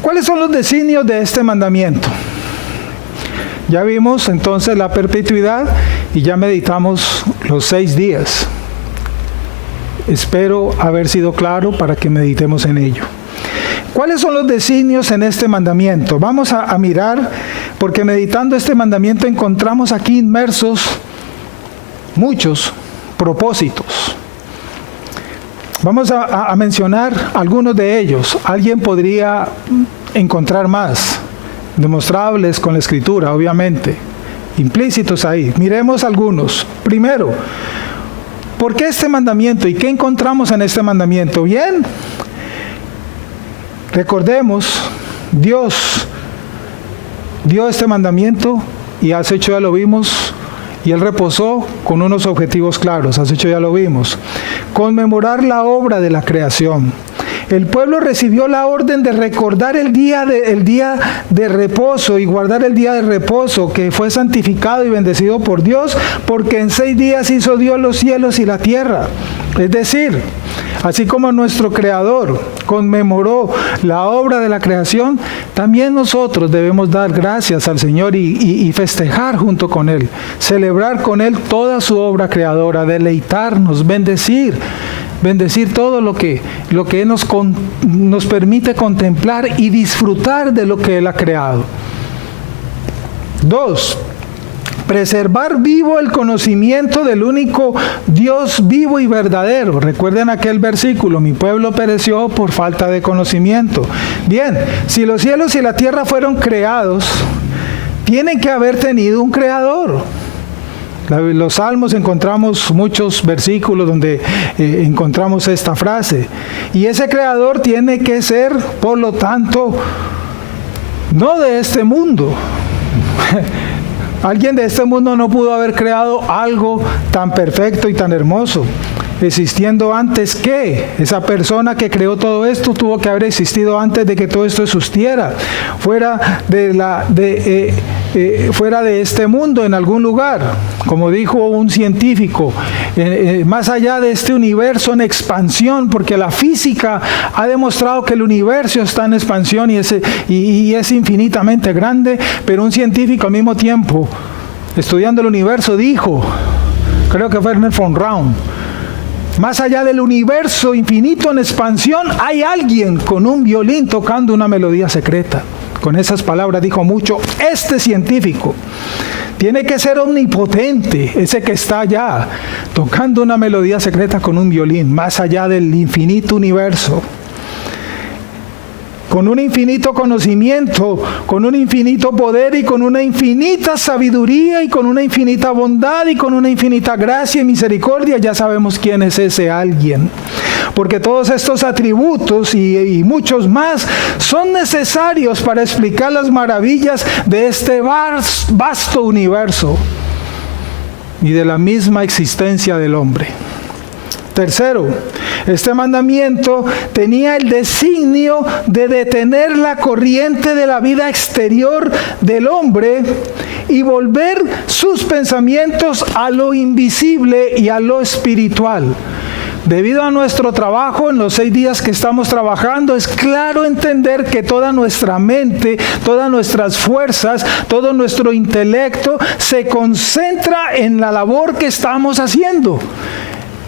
¿Cuáles son los designios de este mandamiento? Ya vimos entonces la perpetuidad y ya meditamos los 6 días. Espero haber sido claro para que meditemos en ello. ¿Cuáles son los designios en este mandamiento? Vamos a mirar, porque meditando este mandamiento encontramos aquí inmersos muchos propósitos. Vamos a mencionar algunos de ellos. Alguien podría encontrar más, demostrables con la Escritura, obviamente, implícitos ahí. Miremos algunos. Primero, ¿por qué este mandamiento? ¿Y qué encontramos en este mandamiento? Bien, recordemos, Dios dio este mandamiento y hace hecho ya lo vimos, y Él reposó con unos objetivos claros, hace hecho ya lo vimos. Conmemorar la obra de la creación. El pueblo recibió la orden de recordar el día de reposo y guardar el día de reposo que fue santificado y bendecido por Dios, porque en 6 días hizo Dios los cielos y la tierra. Es decir, así como nuestro Creador conmemoró la obra de la creación, también nosotros debemos dar gracias al Señor y festejar junto con Él, celebrar con Él toda su obra creadora, deleitarnos, bendecir todo lo que Él nos permite contemplar y disfrutar de lo que Él ha creado. 2. Preservar vivo el conocimiento del único Dios vivo y verdadero. Recuerden aquel versículo: mi pueblo pereció por falta de conocimiento. Bien, si los cielos y la tierra fueron creados, tienen que haber tenido un creador. En los Salmos encontramos muchos versículos donde encontramos esta frase. Y ese creador tiene que ser, por lo tanto, no de este mundo. Alguien de este mundo no pudo haber creado algo tan perfecto y tan hermoso, existiendo antes que esa persona que creó todo esto tuvo que haber existido antes de que todo esto existiera, fuera de este mundo, en algún lugar, como dijo un científico, más allá de este universo en expansión, porque la física ha demostrado que el universo está en expansión y es infinitamente grande, pero un científico al mismo tiempo, estudiando el universo, dijo, creo que fue Ernest von Braun, más allá del universo infinito en expansión, hay alguien con un violín tocando una melodía secreta. Con esas palabras dijo mucho este científico. Tiene que ser omnipotente, ese que está allá, tocando una melodía secreta con un violín, más allá del infinito universo. con un infinito conocimiento, con un infinito poder y con una infinita sabiduría y con una infinita bondad y con una infinita gracia y misericordia. Ya sabemos quién es ese alguien, porque todos estos atributos y muchos más son necesarios para explicar las maravillas de este vasto universo y de la misma existencia del hombre. Tercero, este mandamiento tenía el designio de detener la corriente de la vida exterior del hombre y volver sus pensamientos a lo invisible y a lo espiritual. Debido a nuestro trabajo, en los 6 días que estamos trabajando, es claro entender que toda nuestra mente, todas nuestras fuerzas, todo nuestro intelecto se concentra en la labor que estamos haciendo.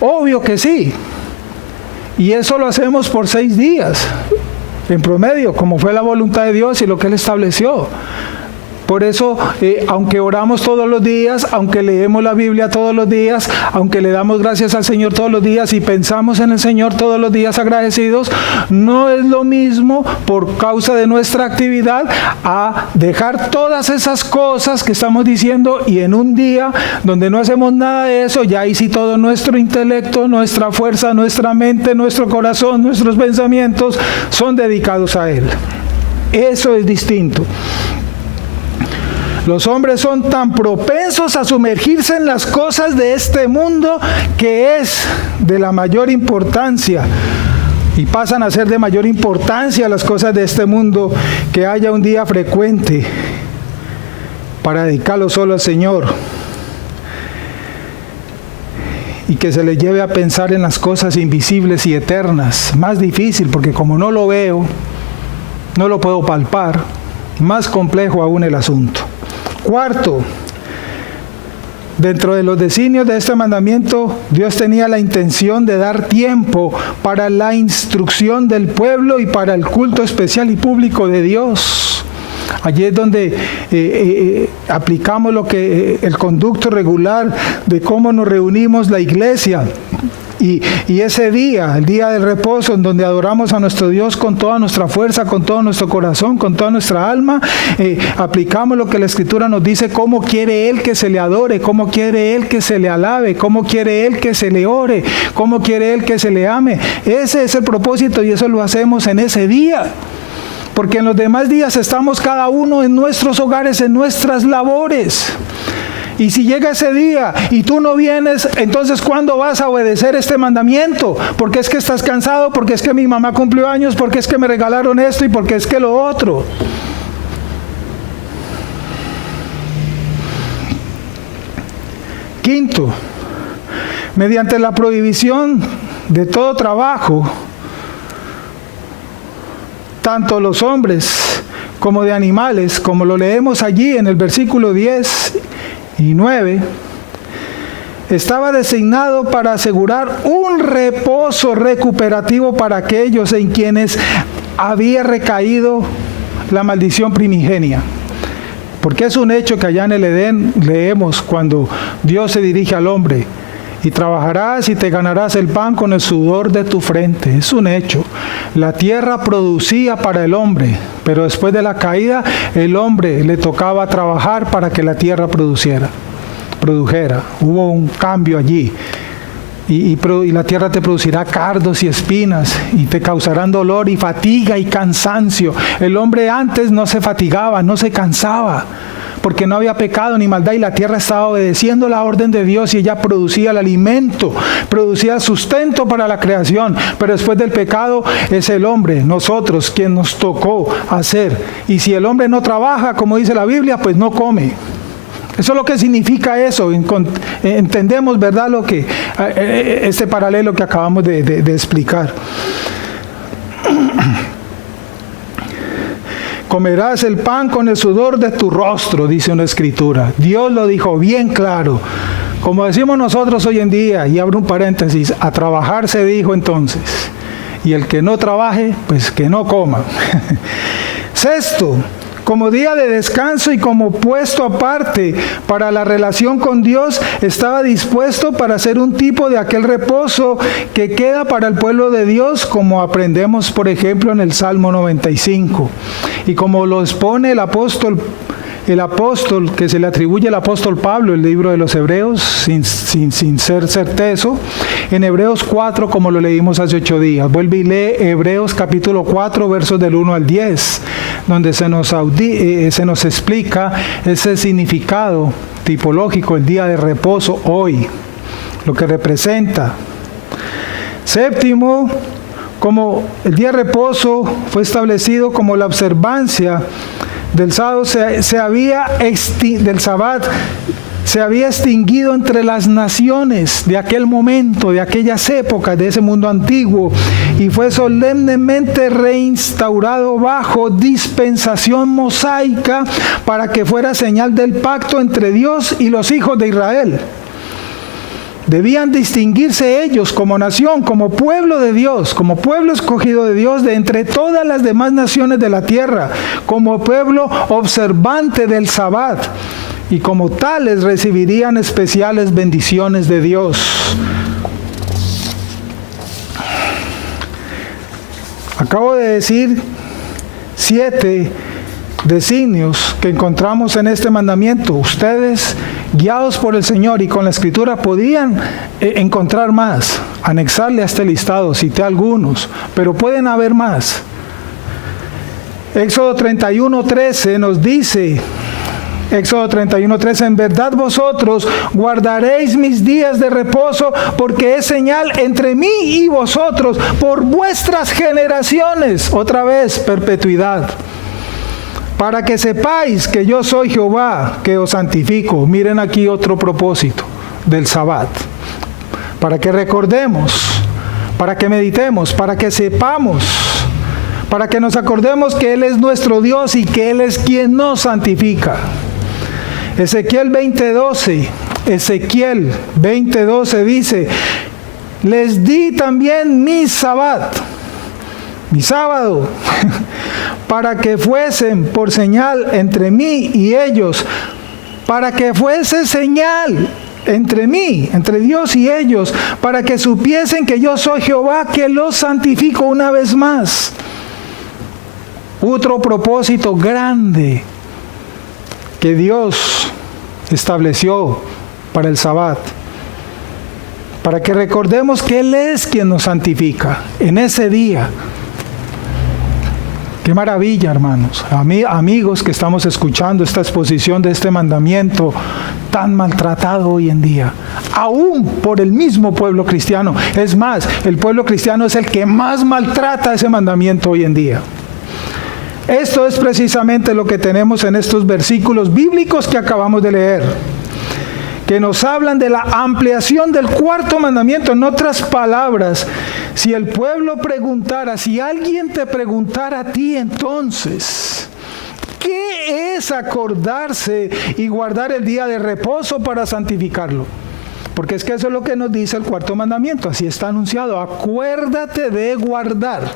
Obvio que sí. Y eso lo hacemos por 6 días, en promedio, como fue la voluntad de Dios y lo que Él estableció. Por eso, aunque oramos todos los días, aunque leemos la Biblia todos los días, aunque le damos gracias al Señor todos los días y pensamos en el Señor todos los días agradecidos, no es lo mismo por causa de nuestra actividad a dejar todas esas cosas que estamos diciendo y en un día donde no hacemos nada de eso, ya ahí sí todo nuestro intelecto, nuestra fuerza, nuestra mente, nuestro corazón, nuestros pensamientos son dedicados a Él. Eso es distinto. Los hombres son tan propensos a sumergirse en las cosas de este mundo que es de la mayor importancia y pasan a ser de mayor importancia las cosas de este mundo que haya un día frecuente para dedicarlo solo al Señor y que se les lleve a pensar en las cosas invisibles y eternas. Más difícil porque como no lo veo, no lo puedo palpar, más complejo aún el asunto. Cuarto, dentro de los designios de este mandamiento, Dios tenía la intención de dar tiempo para la instrucción del pueblo y para el culto especial y público de Dios. Allí es donde aplicamos el conducto regular de cómo nos reunimos la iglesia. Y ese día, el día del reposo, en donde adoramos a nuestro Dios con toda nuestra fuerza, con todo nuestro corazón, con toda nuestra alma, aplicamos lo que la Escritura nos dice, cómo quiere Él que se le adore, cómo quiere Él que se le alabe, cómo quiere Él que se le ore, cómo quiere Él que se le ame. Ese es el propósito y eso lo hacemos en ese día. Porque en los demás días estamos cada uno en nuestros hogares, en nuestras labores. Y si llega ese día y tú no vienes, entonces ¿cuándo vas a obedecer este mandamiento? Porque es que estás cansado, porque es que mi mamá cumplió años, porque es que me regalaron esto y porque es que lo otro. Quinto, mediante la prohibición de todo trabajo, tanto los hombres como de animales, como lo leemos allí en el versículo 10 y 9, estaba designado para asegurar un reposo recuperativo para aquellos en quienes había recaído la maldición primigenia. Porque es un hecho que allá en el Edén leemos cuando Dios se dirige al hombre: y trabajarás y te ganarás el pan con el sudor de tu frente. Es un hecho. La tierra producía para el hombre, pero después de la caída, el hombre le tocaba trabajar para que la tierra produjera. Hubo un cambio allí. Y la tierra te producirá cardos y espinas, y te causarán dolor y fatiga y cansancio. El hombre antes no se fatigaba, no se cansaba, porque no había pecado ni maldad, y la tierra estaba obedeciendo la orden de Dios, y ella producía el alimento, producía el sustento para la creación. Pero después del pecado es el hombre, nosotros, quien nos tocó hacer. Y si el hombre no trabaja, como dice la Biblia, pues no come. Eso es lo que significa eso. Entendemos, ¿verdad?, lo que este paralelo que acabamos de explicar. Comerás el pan con el sudor de tu rostro, dice una escritura. Dios lo dijo bien claro. Como decimos nosotros hoy en día, y abro un paréntesis, a trabajar se dijo entonces. Y el que no trabaje, pues que no coma. Sexto, como día de descanso y como puesto aparte para la relación con Dios, estaba dispuesto para ser un tipo de aquel reposo que queda para el pueblo de Dios, como aprendemos, por ejemplo, en el Salmo 95. Y como lo expone el apóstol que se le atribuye al apóstol Pablo, el libro de los Hebreos, sin ser certezo, en Hebreos 4, como lo leímos hace 8 días. Vuelve y lee Hebreos capítulo 4, versos del 1 al 10, donde se nos explica ese significado tipológico, el día de reposo hoy, lo que representa. Séptimo, como el día de reposo fue establecido como la observancia del sábado del Sabbat, se había extinguido entre las naciones de aquel momento, de aquellas épocas, de ese mundo antiguo, y fue solemnemente reinstaurado bajo dispensación mosaica para que fuera señal del pacto entre Dios y los hijos de Israel. Debían distinguirse ellos como nación, como pueblo de Dios, como pueblo escogido de Dios de entre todas las demás naciones de la tierra, como pueblo observante del Sabbat, y como tales recibirían especiales bendiciones de Dios. Acabo de decir 7 designios que encontramos en este mandamiento. Ustedes, guiados por el Señor y con la Escritura, podían encontrar más, anexarle a este listado, cité algunos, pero pueden haber más. Éxodo 31:13 nos dice, Éxodo 31:13, en verdad vosotros guardaréis mis días de reposo, porque es señal entre mí y vosotros por vuestras generaciones. Otra vez, perpetuidad. Para que sepáis que yo soy Jehová, que os santifico. Miren aquí otro propósito del Sabbat. Para que recordemos, para que meditemos, para que sepamos, para que nos acordemos que Él es nuestro Dios y que Él es quien nos santifica. Ezequiel 20:12 dice, les di también mi Sabbat, mi sábado, para que fuesen por señal entre mí y ellos, para que fuese señal entre mí, entre Dios y ellos, para que supiesen que yo soy Jehová, que los santifico. Una vez más, otro propósito grande que Dios estableció para el Sabbat, para que recordemos que Él es quien nos santifica en ese día. Qué maravilla, hermanos, amigos que estamos escuchando esta exposición de este mandamiento tan maltratado hoy en día, aún por el mismo pueblo cristiano. Es más, el pueblo cristiano es el que más maltrata ese mandamiento hoy en día. Esto es precisamente lo que tenemos en estos versículos bíblicos que acabamos de leer, que nos hablan de la ampliación del cuarto mandamiento. En otras palabras, si el pueblo preguntara, si alguien te preguntara a ti entonces, ¿qué es acordarse y guardar el día de reposo para santificarlo? Porque es que eso es lo que nos dice el cuarto mandamiento, así está anunciado, acuérdate de guardar.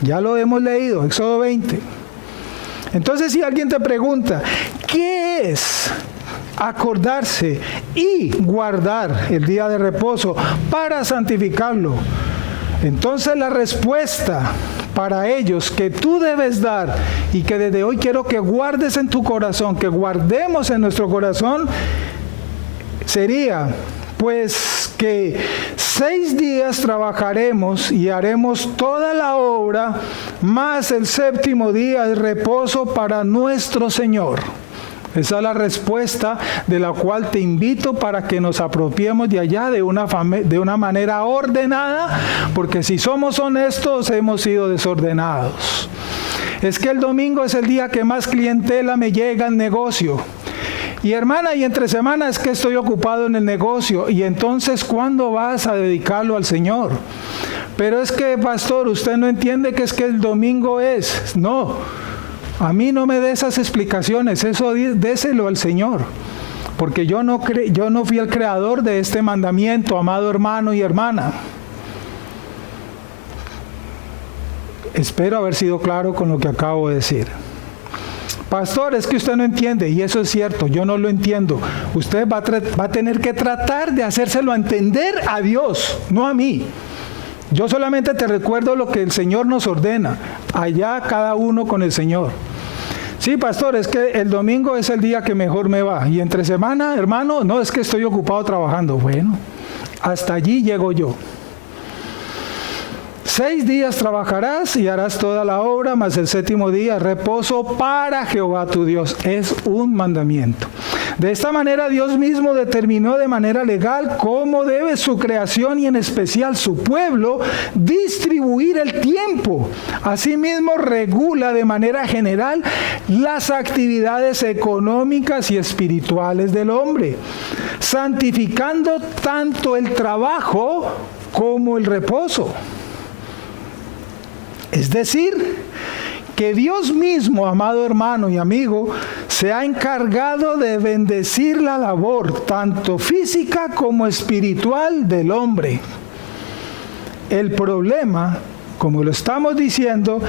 Ya lo hemos leído, Éxodo 20. Entonces, si alguien te pregunta, ¿qué es acordarse y guardar el día de reposo para santificarlo? Entonces la respuesta para ellos que tú debes dar y que desde hoy quiero que guardes en tu corazón, que guardemos en nuestro corazón, sería pues que 6 días trabajaremos y haremos toda la obra, más el 7º día de reposo para nuestro Señor. Esa es la respuesta de la cual te invito para que nos apropiemos de allá de una manera ordenada, porque si somos honestos hemos sido desordenados. Es que el domingo es el día que más clientela me llega al negocio. Y hermana, y entre semana es que estoy ocupado en el negocio. Y entonces, ¿cuándo vas a dedicarlo al Señor? Pero es que, pastor, usted no entiende que es que el domingo es. No, a mí no me dé esas explicaciones, eso déselo al Señor. Porque yo no fui el creador de este mandamiento, amado hermano y hermana. Espero haber sido claro con lo que acabo de decir. Pastor, es que usted no entiende, y eso es cierto, yo no lo entiendo. Usted va a tener que tratar de hacérselo entender a Dios, no a mí. Yo solamente te recuerdo lo que el Señor nos ordena, allá cada uno con el Señor. Sí, pastor, es que el domingo es el día que mejor me va, y entre semana, hermano, no, es que estoy ocupado trabajando. Bueno, hasta allí llego yo. 6 días trabajarás y harás toda la obra, mas el 7º día reposo para Jehová tu Dios. Es un mandamiento. De esta manera Dios mismo determinó de manera legal cómo debe su creación y en especial su pueblo distribuir el tiempo. Asimismo regula de manera general las actividades económicas y espirituales del hombre, santificando tanto el trabajo como el reposo. Es decir, que Dios mismo, amado hermano y amigo, se ha encargado de bendecir la labor, tanto física como espiritual del hombre. El problema, como lo estamos diciendo,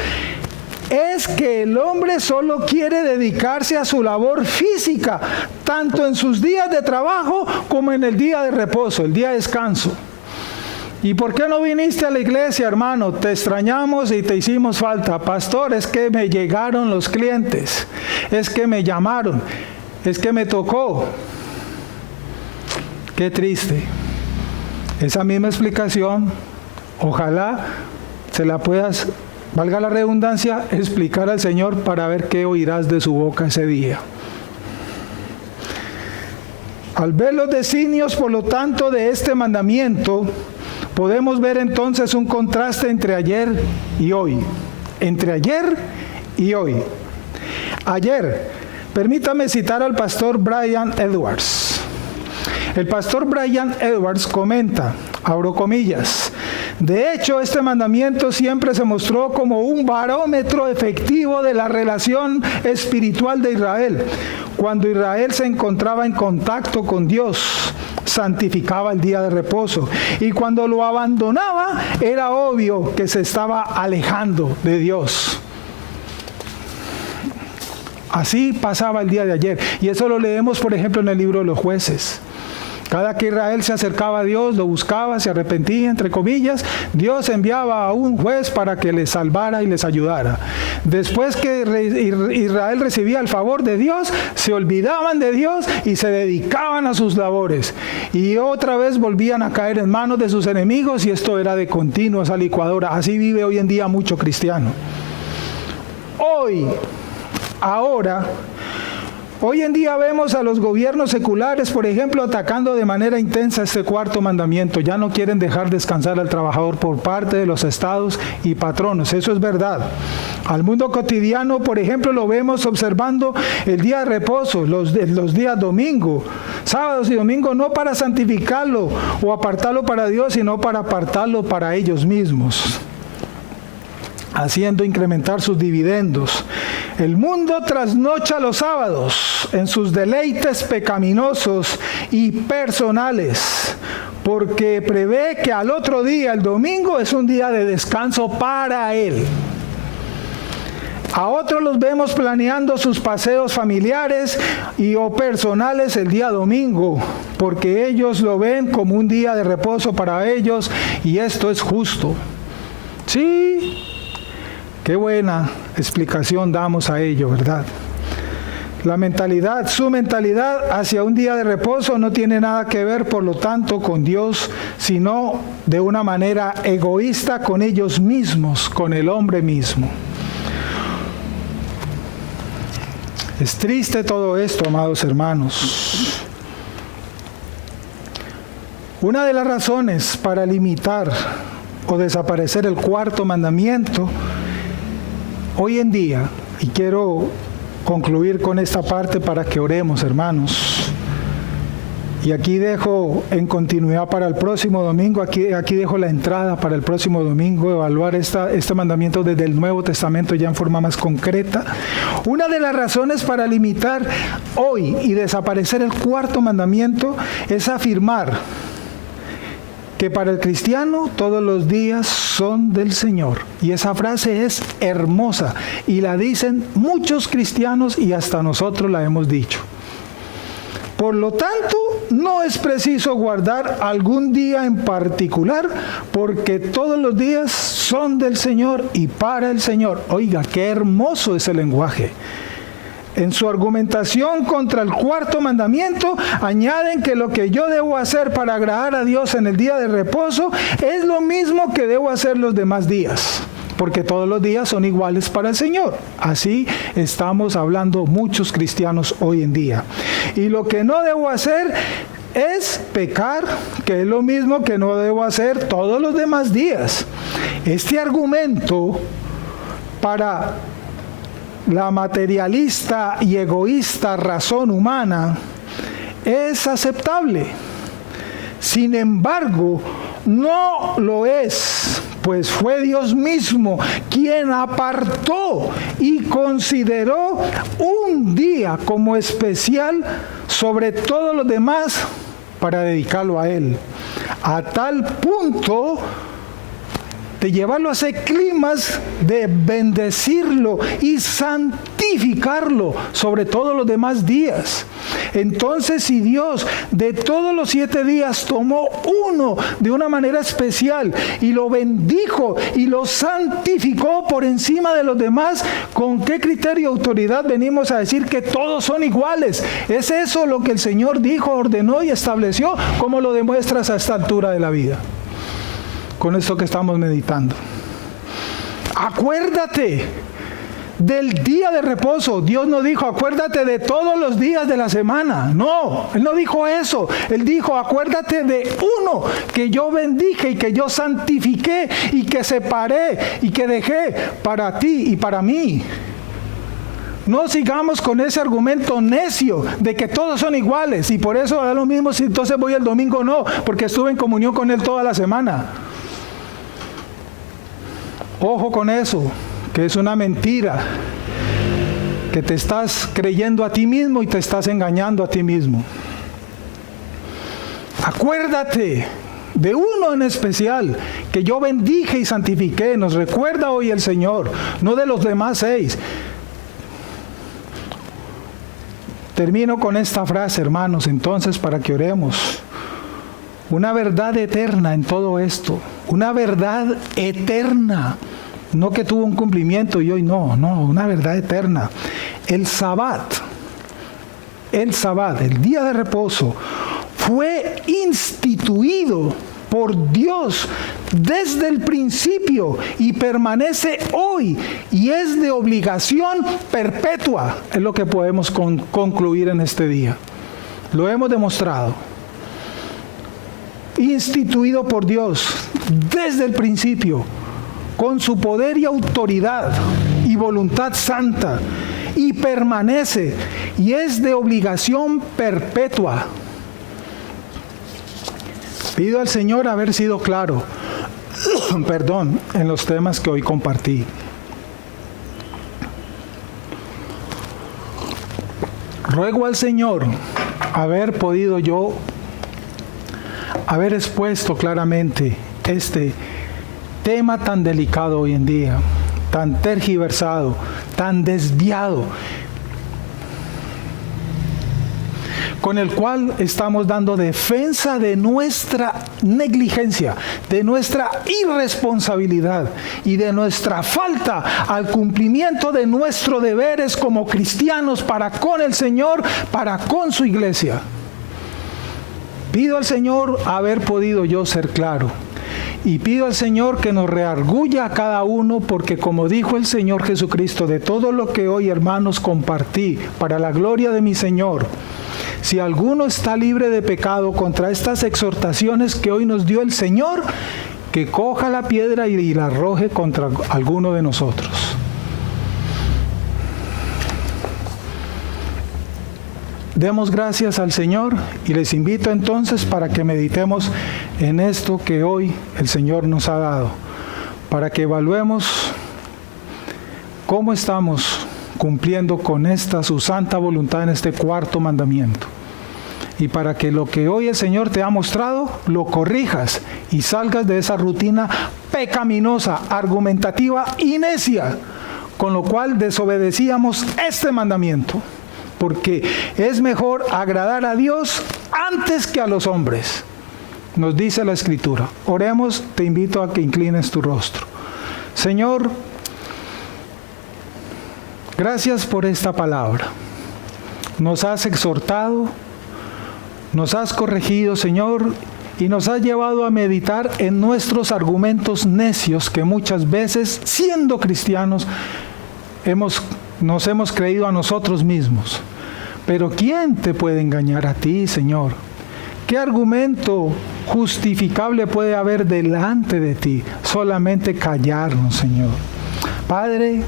es que el hombre solo quiere dedicarse a su labor física, tanto en sus días de trabajo como en el día de reposo, el día de descanso. ¿Y por qué no viniste a la iglesia, hermano? Te extrañamos y te hicimos falta. Pastor, es que me llegaron los clientes, es que me llamaron, es que me tocó. Qué triste. Esa misma explicación, ojalá se la puedas, valga la redundancia, explicar al Señor para ver qué oirás de su boca ese día. Al ver los designios, por lo tanto, de este mandamiento, podemos ver entonces un contraste entre ayer y hoy. Entre ayer y hoy. Ayer, permítame citar al pastor Brian Edwards. El pastor Brian Edwards comenta, abro comillas, de hecho, este mandamiento siempre se mostró como un barómetro efectivo de la relación espiritual de Israel. Cuando Israel se encontraba en contacto con Dios, santificaba el día de reposo. Y cuando lo abandonaba, era obvio que se estaba alejando de Dios. Así pasaba el día de ayer. Y eso lo leemos, por ejemplo, en el libro de los Jueces. Cada que Israel se acercaba a Dios, lo buscaba, se arrepentía, entre comillas, Dios enviaba a un juez para que les salvara y les ayudara. Después que Israel recibía el favor de Dios, se olvidaban de Dios y se dedicaban a sus labores. Y otra vez volvían a caer en manos de sus enemigos y esto era de continuo, esa licuadora. Así vive hoy en día mucho cristiano. Hoy en día vemos a los gobiernos seculares, por ejemplo, atacando de manera intensa este cuarto mandamiento. Ya no quieren dejar descansar al trabajador por parte de los estados y patronos. Eso es verdad. Al mundo cotidiano, por ejemplo, lo vemos observando el día de reposo, los días domingo, sábados y domingos, no para santificarlo o apartarlo para Dios, sino para apartarlo para ellos mismos, haciendo incrementar sus dividendos. El mundo trasnocha los sábados en sus deleites pecaminosos y personales, porque prevé que al otro día, el domingo, es un día de descanso para él. A otros los vemos planeando sus paseos familiares o personales el día domingo, porque ellos lo ven como un día de reposo para ellos, y esto es justo. Sí, qué buena explicación damos a ello, ¿verdad? Su mentalidad hacia un día de reposo no tiene nada que ver, por lo tanto, con Dios, sino de una manera egoísta con ellos mismos, con el hombre mismo. Es triste todo esto, amados hermanos. Una de las razones para limitar o desaparecer el cuarto mandamiento hoy en día, y quiero concluir con esta parte para que oremos, hermanos, y aquí dejo en continuidad para el próximo domingo, aquí dejo la entrada para el próximo domingo, evaluar este mandamiento desde el Nuevo Testamento ya en forma más concreta. Una de las razones para limitar hoy y desaparecer el cuarto mandamiento es afirmar que para el cristiano todos los días son del Señor. Y esa frase es hermosa y la dicen muchos cristianos y hasta nosotros la hemos dicho. Por lo tanto, no es preciso guardar algún día en particular, porque todos los días son del Señor y para el Señor. Oiga, qué hermoso ese lenguaje. En su argumentación contra el cuarto mandamiento, añaden que lo que yo debo hacer para agradar a Dios en el día de reposo es lo mismo que debo hacer los demás días, porque todos los días son iguales para el Señor. Así estamos hablando muchos cristianos hoy en día. Y lo que no debo hacer es pecar, que es lo mismo que no debo hacer todos los demás días. Este argumento para la materialista y egoísta razón humana es aceptable. Sin embargo, no lo es, pues fue Dios mismo quien apartó y consideró un día como especial sobre todos los demás para dedicarlo a Él, a tal punto de llevarlo a ese climas de bendecirlo y santificarlo sobre todos los demás días. Entonces, si Dios de todos los 7 días tomó uno de una manera especial y lo bendijo y lo santificó por encima de los demás, ¿con qué criterio y autoridad venimos a decir que todos son iguales? ¿Es eso lo que el Señor dijo, ordenó y estableció? ¿Cómo lo demuestras a esta altura de la vida? Con esto que estamos meditando. Acuérdate del día de reposo. Dios no dijo, acuérdate de todos los días de la semana. No, Él no dijo eso. Él dijo, acuérdate de uno que yo bendije y que yo santifiqué y que separé y que dejé para ti y para mí. No sigamos con ese argumento necio de que todos son iguales y por eso da lo mismo si entonces voy el domingo o no, porque estuve en comunión con Él toda la semana. Ojo con eso, que es una mentira, que te estás creyendo a ti mismo y te estás engañando a ti mismo. Acuérdate de uno en especial que yo bendije y santifiqué, nos recuerda hoy el Señor, no de los demás 6. Termino con esta frase, hermanos, entonces, para que oremos. Una verdad eterna en todo esto, una verdad eterna, no que tuvo un cumplimiento y hoy no, una verdad eterna. El Sabbat, el día de reposo, fue instituido por Dios desde el principio y permanece hoy y es de obligación perpetua, es lo que podemos concluir en este día. Lo hemos demostrado. Instituido por Dios desde el principio, con su poder y autoridad y voluntad santa, y permanece y es de obligación perpetua. Pido al Señor haber sido claro, en los temas que hoy compartí. Ruego al Señor haber podido yo haber expuesto claramente este tema tan delicado hoy en día, tan tergiversado, tan desviado, con el cual estamos dando defensa de nuestra negligencia, de nuestra irresponsabilidad y de nuestra falta al cumplimiento de nuestros deberes como cristianos para con el Señor, para con su iglesia. Pido al Señor haber podido yo ser claro. Y pido al Señor que nos reargulla a cada uno, porque como dijo el Señor Jesucristo, de todo lo que hoy, hermanos, compartí para la gloria de mi Señor, si alguno está libre de pecado contra estas exhortaciones que hoy nos dio el Señor, que coja la piedra y la arroje contra alguno de nosotros. Demos gracias al Señor y les invito entonces para que meditemos en esto que hoy el Señor nos ha dado, para que evaluemos cómo estamos cumpliendo con esta su santa voluntad en este cuarto mandamiento. y para que lo que hoy el Señor te ha mostrado, lo corrijas y salgas de esa rutina pecaminosa, argumentativa y necia, con lo cual desobedecíamos este mandamiento, porque es mejor agradar a Dios antes que a los hombres, nos dice la Escritura. Oremos, te invito a que inclines tu rostro. Señor, gracias por esta palabra. Nos has exhortado, nos has corregido, Señor, y nos has llevado a meditar en nuestros argumentos necios que muchas veces, siendo cristianos, nos hemos creído a nosotros mismos. Pero ¿quién te puede engañar a ti, Señor? ¿Qué argumento justificable puede haber delante de ti? Solamente callarnos, Señor. Padre,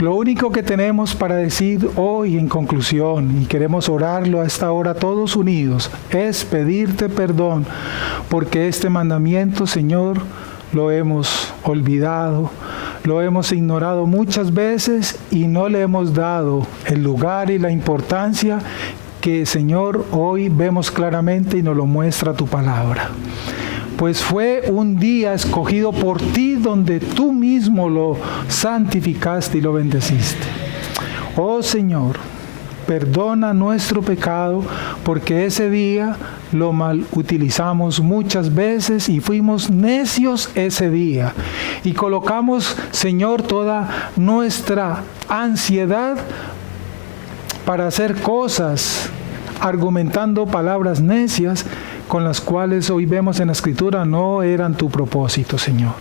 lo único que tenemos para decir hoy en conclusión, y queremos orarlo a esta hora todos unidos, es pedirte perdón, porque este mandamiento, Señor, lo hemos olvidado, lo hemos ignorado muchas veces y no le hemos dado el lugar y la importancia que, Señor, hoy vemos claramente y nos lo muestra tu palabra. Pues fue un día escogido por ti donde tú mismo lo santificaste y lo bendeciste. Oh Señor, perdona nuestro pecado, porque ese día lo mal utilizamos muchas veces y fuimos necios ese día. Y colocamos, Señor, toda nuestra ansiedad para hacer cosas, argumentando palabras necias, con las cuales hoy vemos en la Escritura no eran tu propósito, Señor.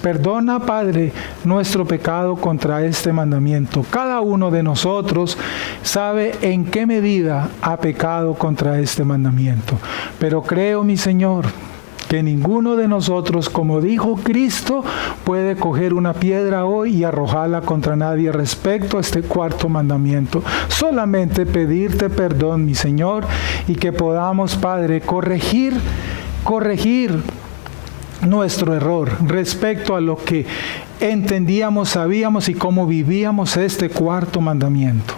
Perdona, Padre, nuestro pecado contra este mandamiento. Cada uno de nosotros sabe en qué medida ha pecado contra este mandamiento. Pero creo, mi Señor, que ninguno de nosotros, como dijo Cristo, puede coger una piedra hoy y arrojarla contra nadie respecto a este cuarto mandamiento. Solamente pedirte perdón, mi Señor, y que podamos, Padre, corregir nuestro error respecto a lo que entendíamos, sabíamos y cómo vivíamos este cuarto mandamiento.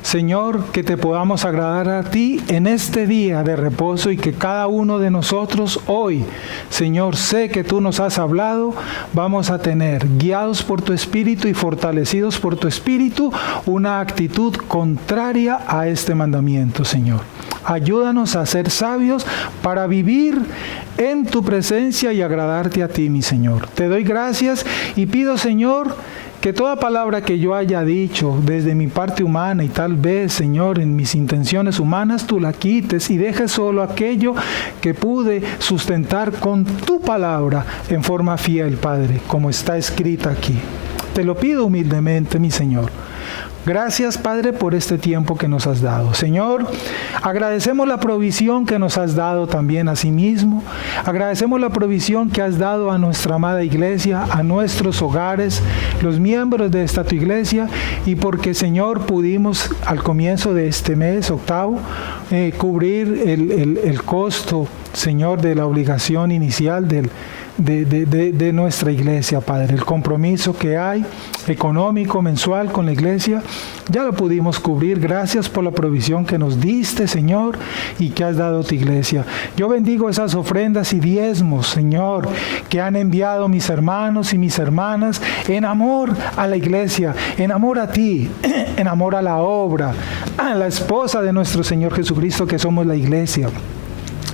Señor, que te podamos agradar a ti en este día de reposo y que cada uno de nosotros hoy, Señor, sé que tú nos has hablado, vamos a tener, guiados por tu Espíritu y fortalecidos por tu Espíritu, una actitud contraria a este mandamiento, Señor. Ayúdanos a ser sabios para vivir en tu presencia y agradarte a ti, mi Señor. Te doy gracias y pido, Señor, que toda palabra que yo haya dicho desde mi parte humana y tal vez, Señor, en mis intenciones humanas, tú la quites y dejes solo aquello que pude sustentar con tu palabra en forma fiel, Padre, como está escrita aquí. Te lo pido humildemente, mi Señor. Gracias, Padre, por este tiempo que nos has dado. Señor, agradecemos la provisión que nos has dado también a sí mismo. Agradecemos la provisión que has dado a nuestra amada iglesia, a nuestros hogares, los miembros de esta tu iglesia, y porque, Señor, pudimos al comienzo de este mes, octavo, cubrir el costo, Señor, de la obligación inicial de nuestra iglesia, Padre. El compromiso que hay económico mensual con la iglesia, ya lo pudimos cubrir. Gracias por la provisión que nos diste, Señor, y que has dado a tu iglesia. Yo bendigo esas ofrendas y diezmos, Señor, que han enviado mis hermanos y mis hermanas en amor a la iglesia, en amor a ti, en amor a la obra, a la esposa de nuestro Señor Jesucristo, que somos la iglesia.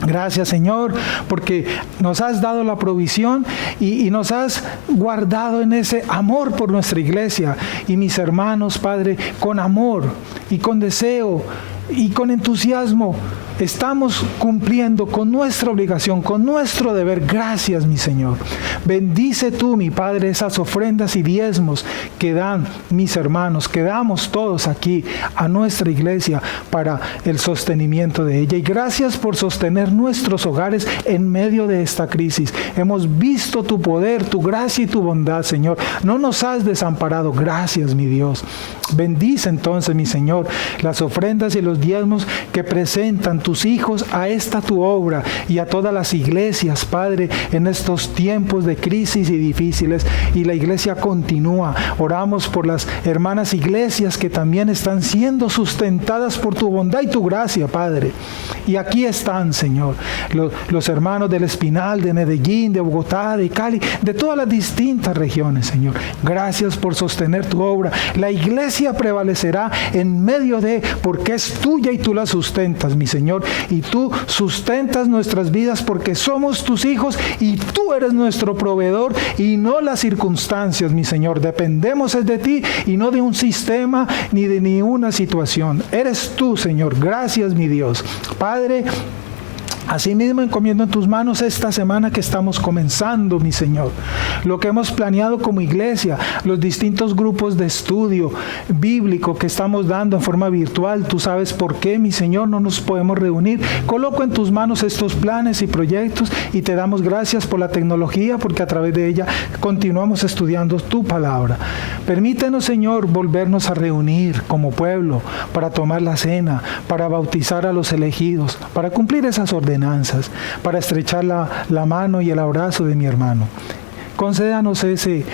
Gracias, Señor, porque nos has dado la provisión y nos has guardado en ese amor por nuestra iglesia. Y mis hermanos, Padre, con amor y con deseo y con entusiasmo, estamos cumpliendo con nuestra obligación, con nuestro deber. Gracias, mi Señor. Bendice tú, mi Padre, esas ofrendas y diezmos que dan mis hermanos, que damos todos aquí a nuestra iglesia para el sostenimiento de ella. Y gracias por sostener nuestros hogares en medio de esta crisis. Hemos visto tu poder, tu gracia y tu bondad, Señor. No nos has desamparado. Gracias, mi Dios. Bendice entonces, mi Señor, las ofrendas y los diezmos que presentan tus hijos a esta tu obra y a todas las iglesias, Padre, en estos tiempos de crisis y difíciles. Y la iglesia continúa. Oramos por las hermanas iglesias que también están siendo sustentadas por tu bondad y tu gracia, Padre. Y aquí están, Señor, los hermanos del Espinal, de Medellín, de Bogotá, de Cali, de todas las distintas regiones, Señor. Gracias por sostener tu obra. La iglesia prevalecerá en medio de, porque es tuya y tú la sustentas, mi Señor. Y tú sustentas nuestras vidas porque somos tus hijos y tú eres nuestro proveedor y no las circunstancias, mi Señor. Dependemos de ti y no de un sistema ni de ninguna situación. Eres tú, Señor. Gracias, mi Dios. Padre, asimismo encomiendo en tus manos esta semana que estamos comenzando, mi Señor. Lo que hemos planeado como iglesia, los distintos grupos de estudio bíblico que estamos dando en forma virtual. Tú sabes por qué, mi Señor, no nos podemos reunir. Coloco en tus manos estos planes y proyectos y te damos gracias por la tecnología, porque a través de ella continuamos estudiando tu palabra. Permítenos, Señor, volvernos a reunir como pueblo para tomar la cena, para bautizar a los elegidos, para cumplir esas ordenanzas, para estrechar la mano y el abrazo de mi hermano. Concédanos ese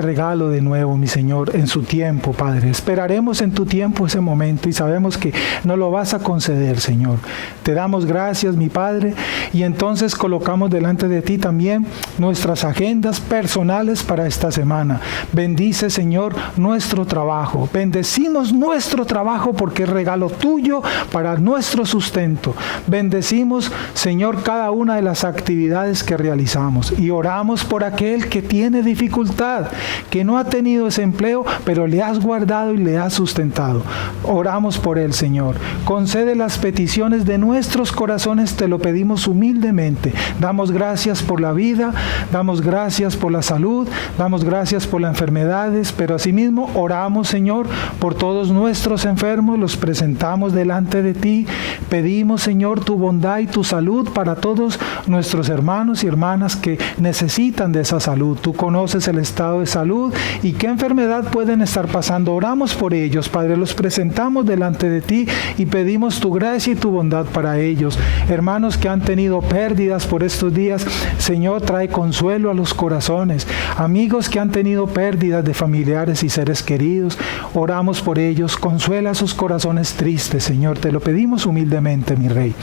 regalo de nuevo, mi Señor, en su tiempo, Padre. Esperaremos en tu tiempo ese momento y sabemos que no lo vas a conceder, Señor. Te damos gracias, mi Padre, y entonces colocamos delante de ti también nuestras agendas personales para esta semana. Bendice, Señor, nuestro trabajo. Bendecimos nuestro trabajo porque es regalo tuyo para nuestro sustento. Bendecimos, Señor, cada una de las actividades que realizamos y oramos por aquel que tiene dificultad, que no ha tenido ese empleo, pero le has guardado y le has sustentado. Oramos por él, Señor. Concede las peticiones de nuestros corazones, te lo pedimos humildemente. Damos gracias por la vida, damos gracias por la salud, damos gracias por las enfermedades, pero asimismo oramos, Señor, por todos nuestros enfermos, los presentamos delante de ti. Pedimos, Señor, tu bondad y tu salud para todos nuestros hermanos y hermanas que necesitan de esa salud. Tú conoces el estado de salud y qué enfermedad pueden estar pasando. Oramos por ellos, Padre, los presentamos delante de ti y pedimos tu gracia y tu bondad para ellos. Hermanos que han tenido pérdidas por estos días, Señor, trae consuelo a los corazones. Amigos que han tenido pérdidas de familiares y seres queridos, oramos por ellos. Consuela sus corazones tristes, Señor, te lo pedimos humildemente, mi Rey.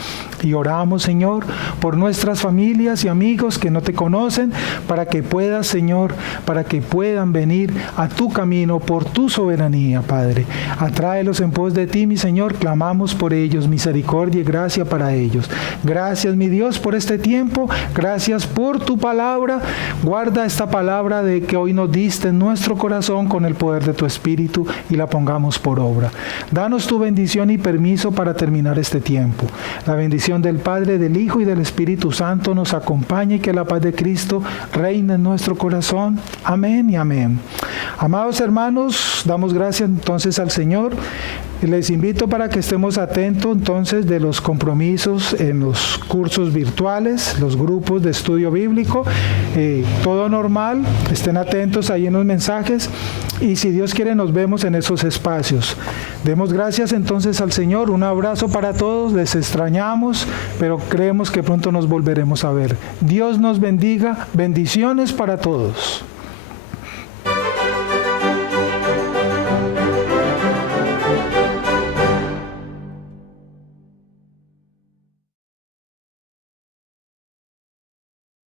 Y oramos, Señor, por nuestras familias y amigos que no te conocen, para que puedas, Señor, para que puedan venir a tu camino por tu soberanía, Padre. Atráelos en pos de ti, mi Señor. Clamamos por ellos, misericordia y gracia para ellos. Gracias, mi Dios, por este tiempo. Gracias por tu palabra. Guarda esta palabra de que hoy nos diste en nuestro corazón con el poder de tu Espíritu y la pongamos por obra. Danos tu bendición y permiso para terminar este tiempo. La bendición del Padre, del Hijo y del Espíritu Santo nos acompañe y que la paz de Cristo reina en nuestro corazón. Amén y amén. Amados hermanos, damos gracias entonces al Señor. Les invito para que estemos atentos entonces de los compromisos en los cursos virtuales, los grupos de estudio bíblico, todo normal. Estén atentos ahí en los mensajes y si Dios quiere nos vemos en esos espacios. Demos gracias entonces al Señor. Un abrazo para todos. Les extrañamos, pero creemos que pronto nos volveremos a ver. Dios nos bendiga. Bendiciones para todos.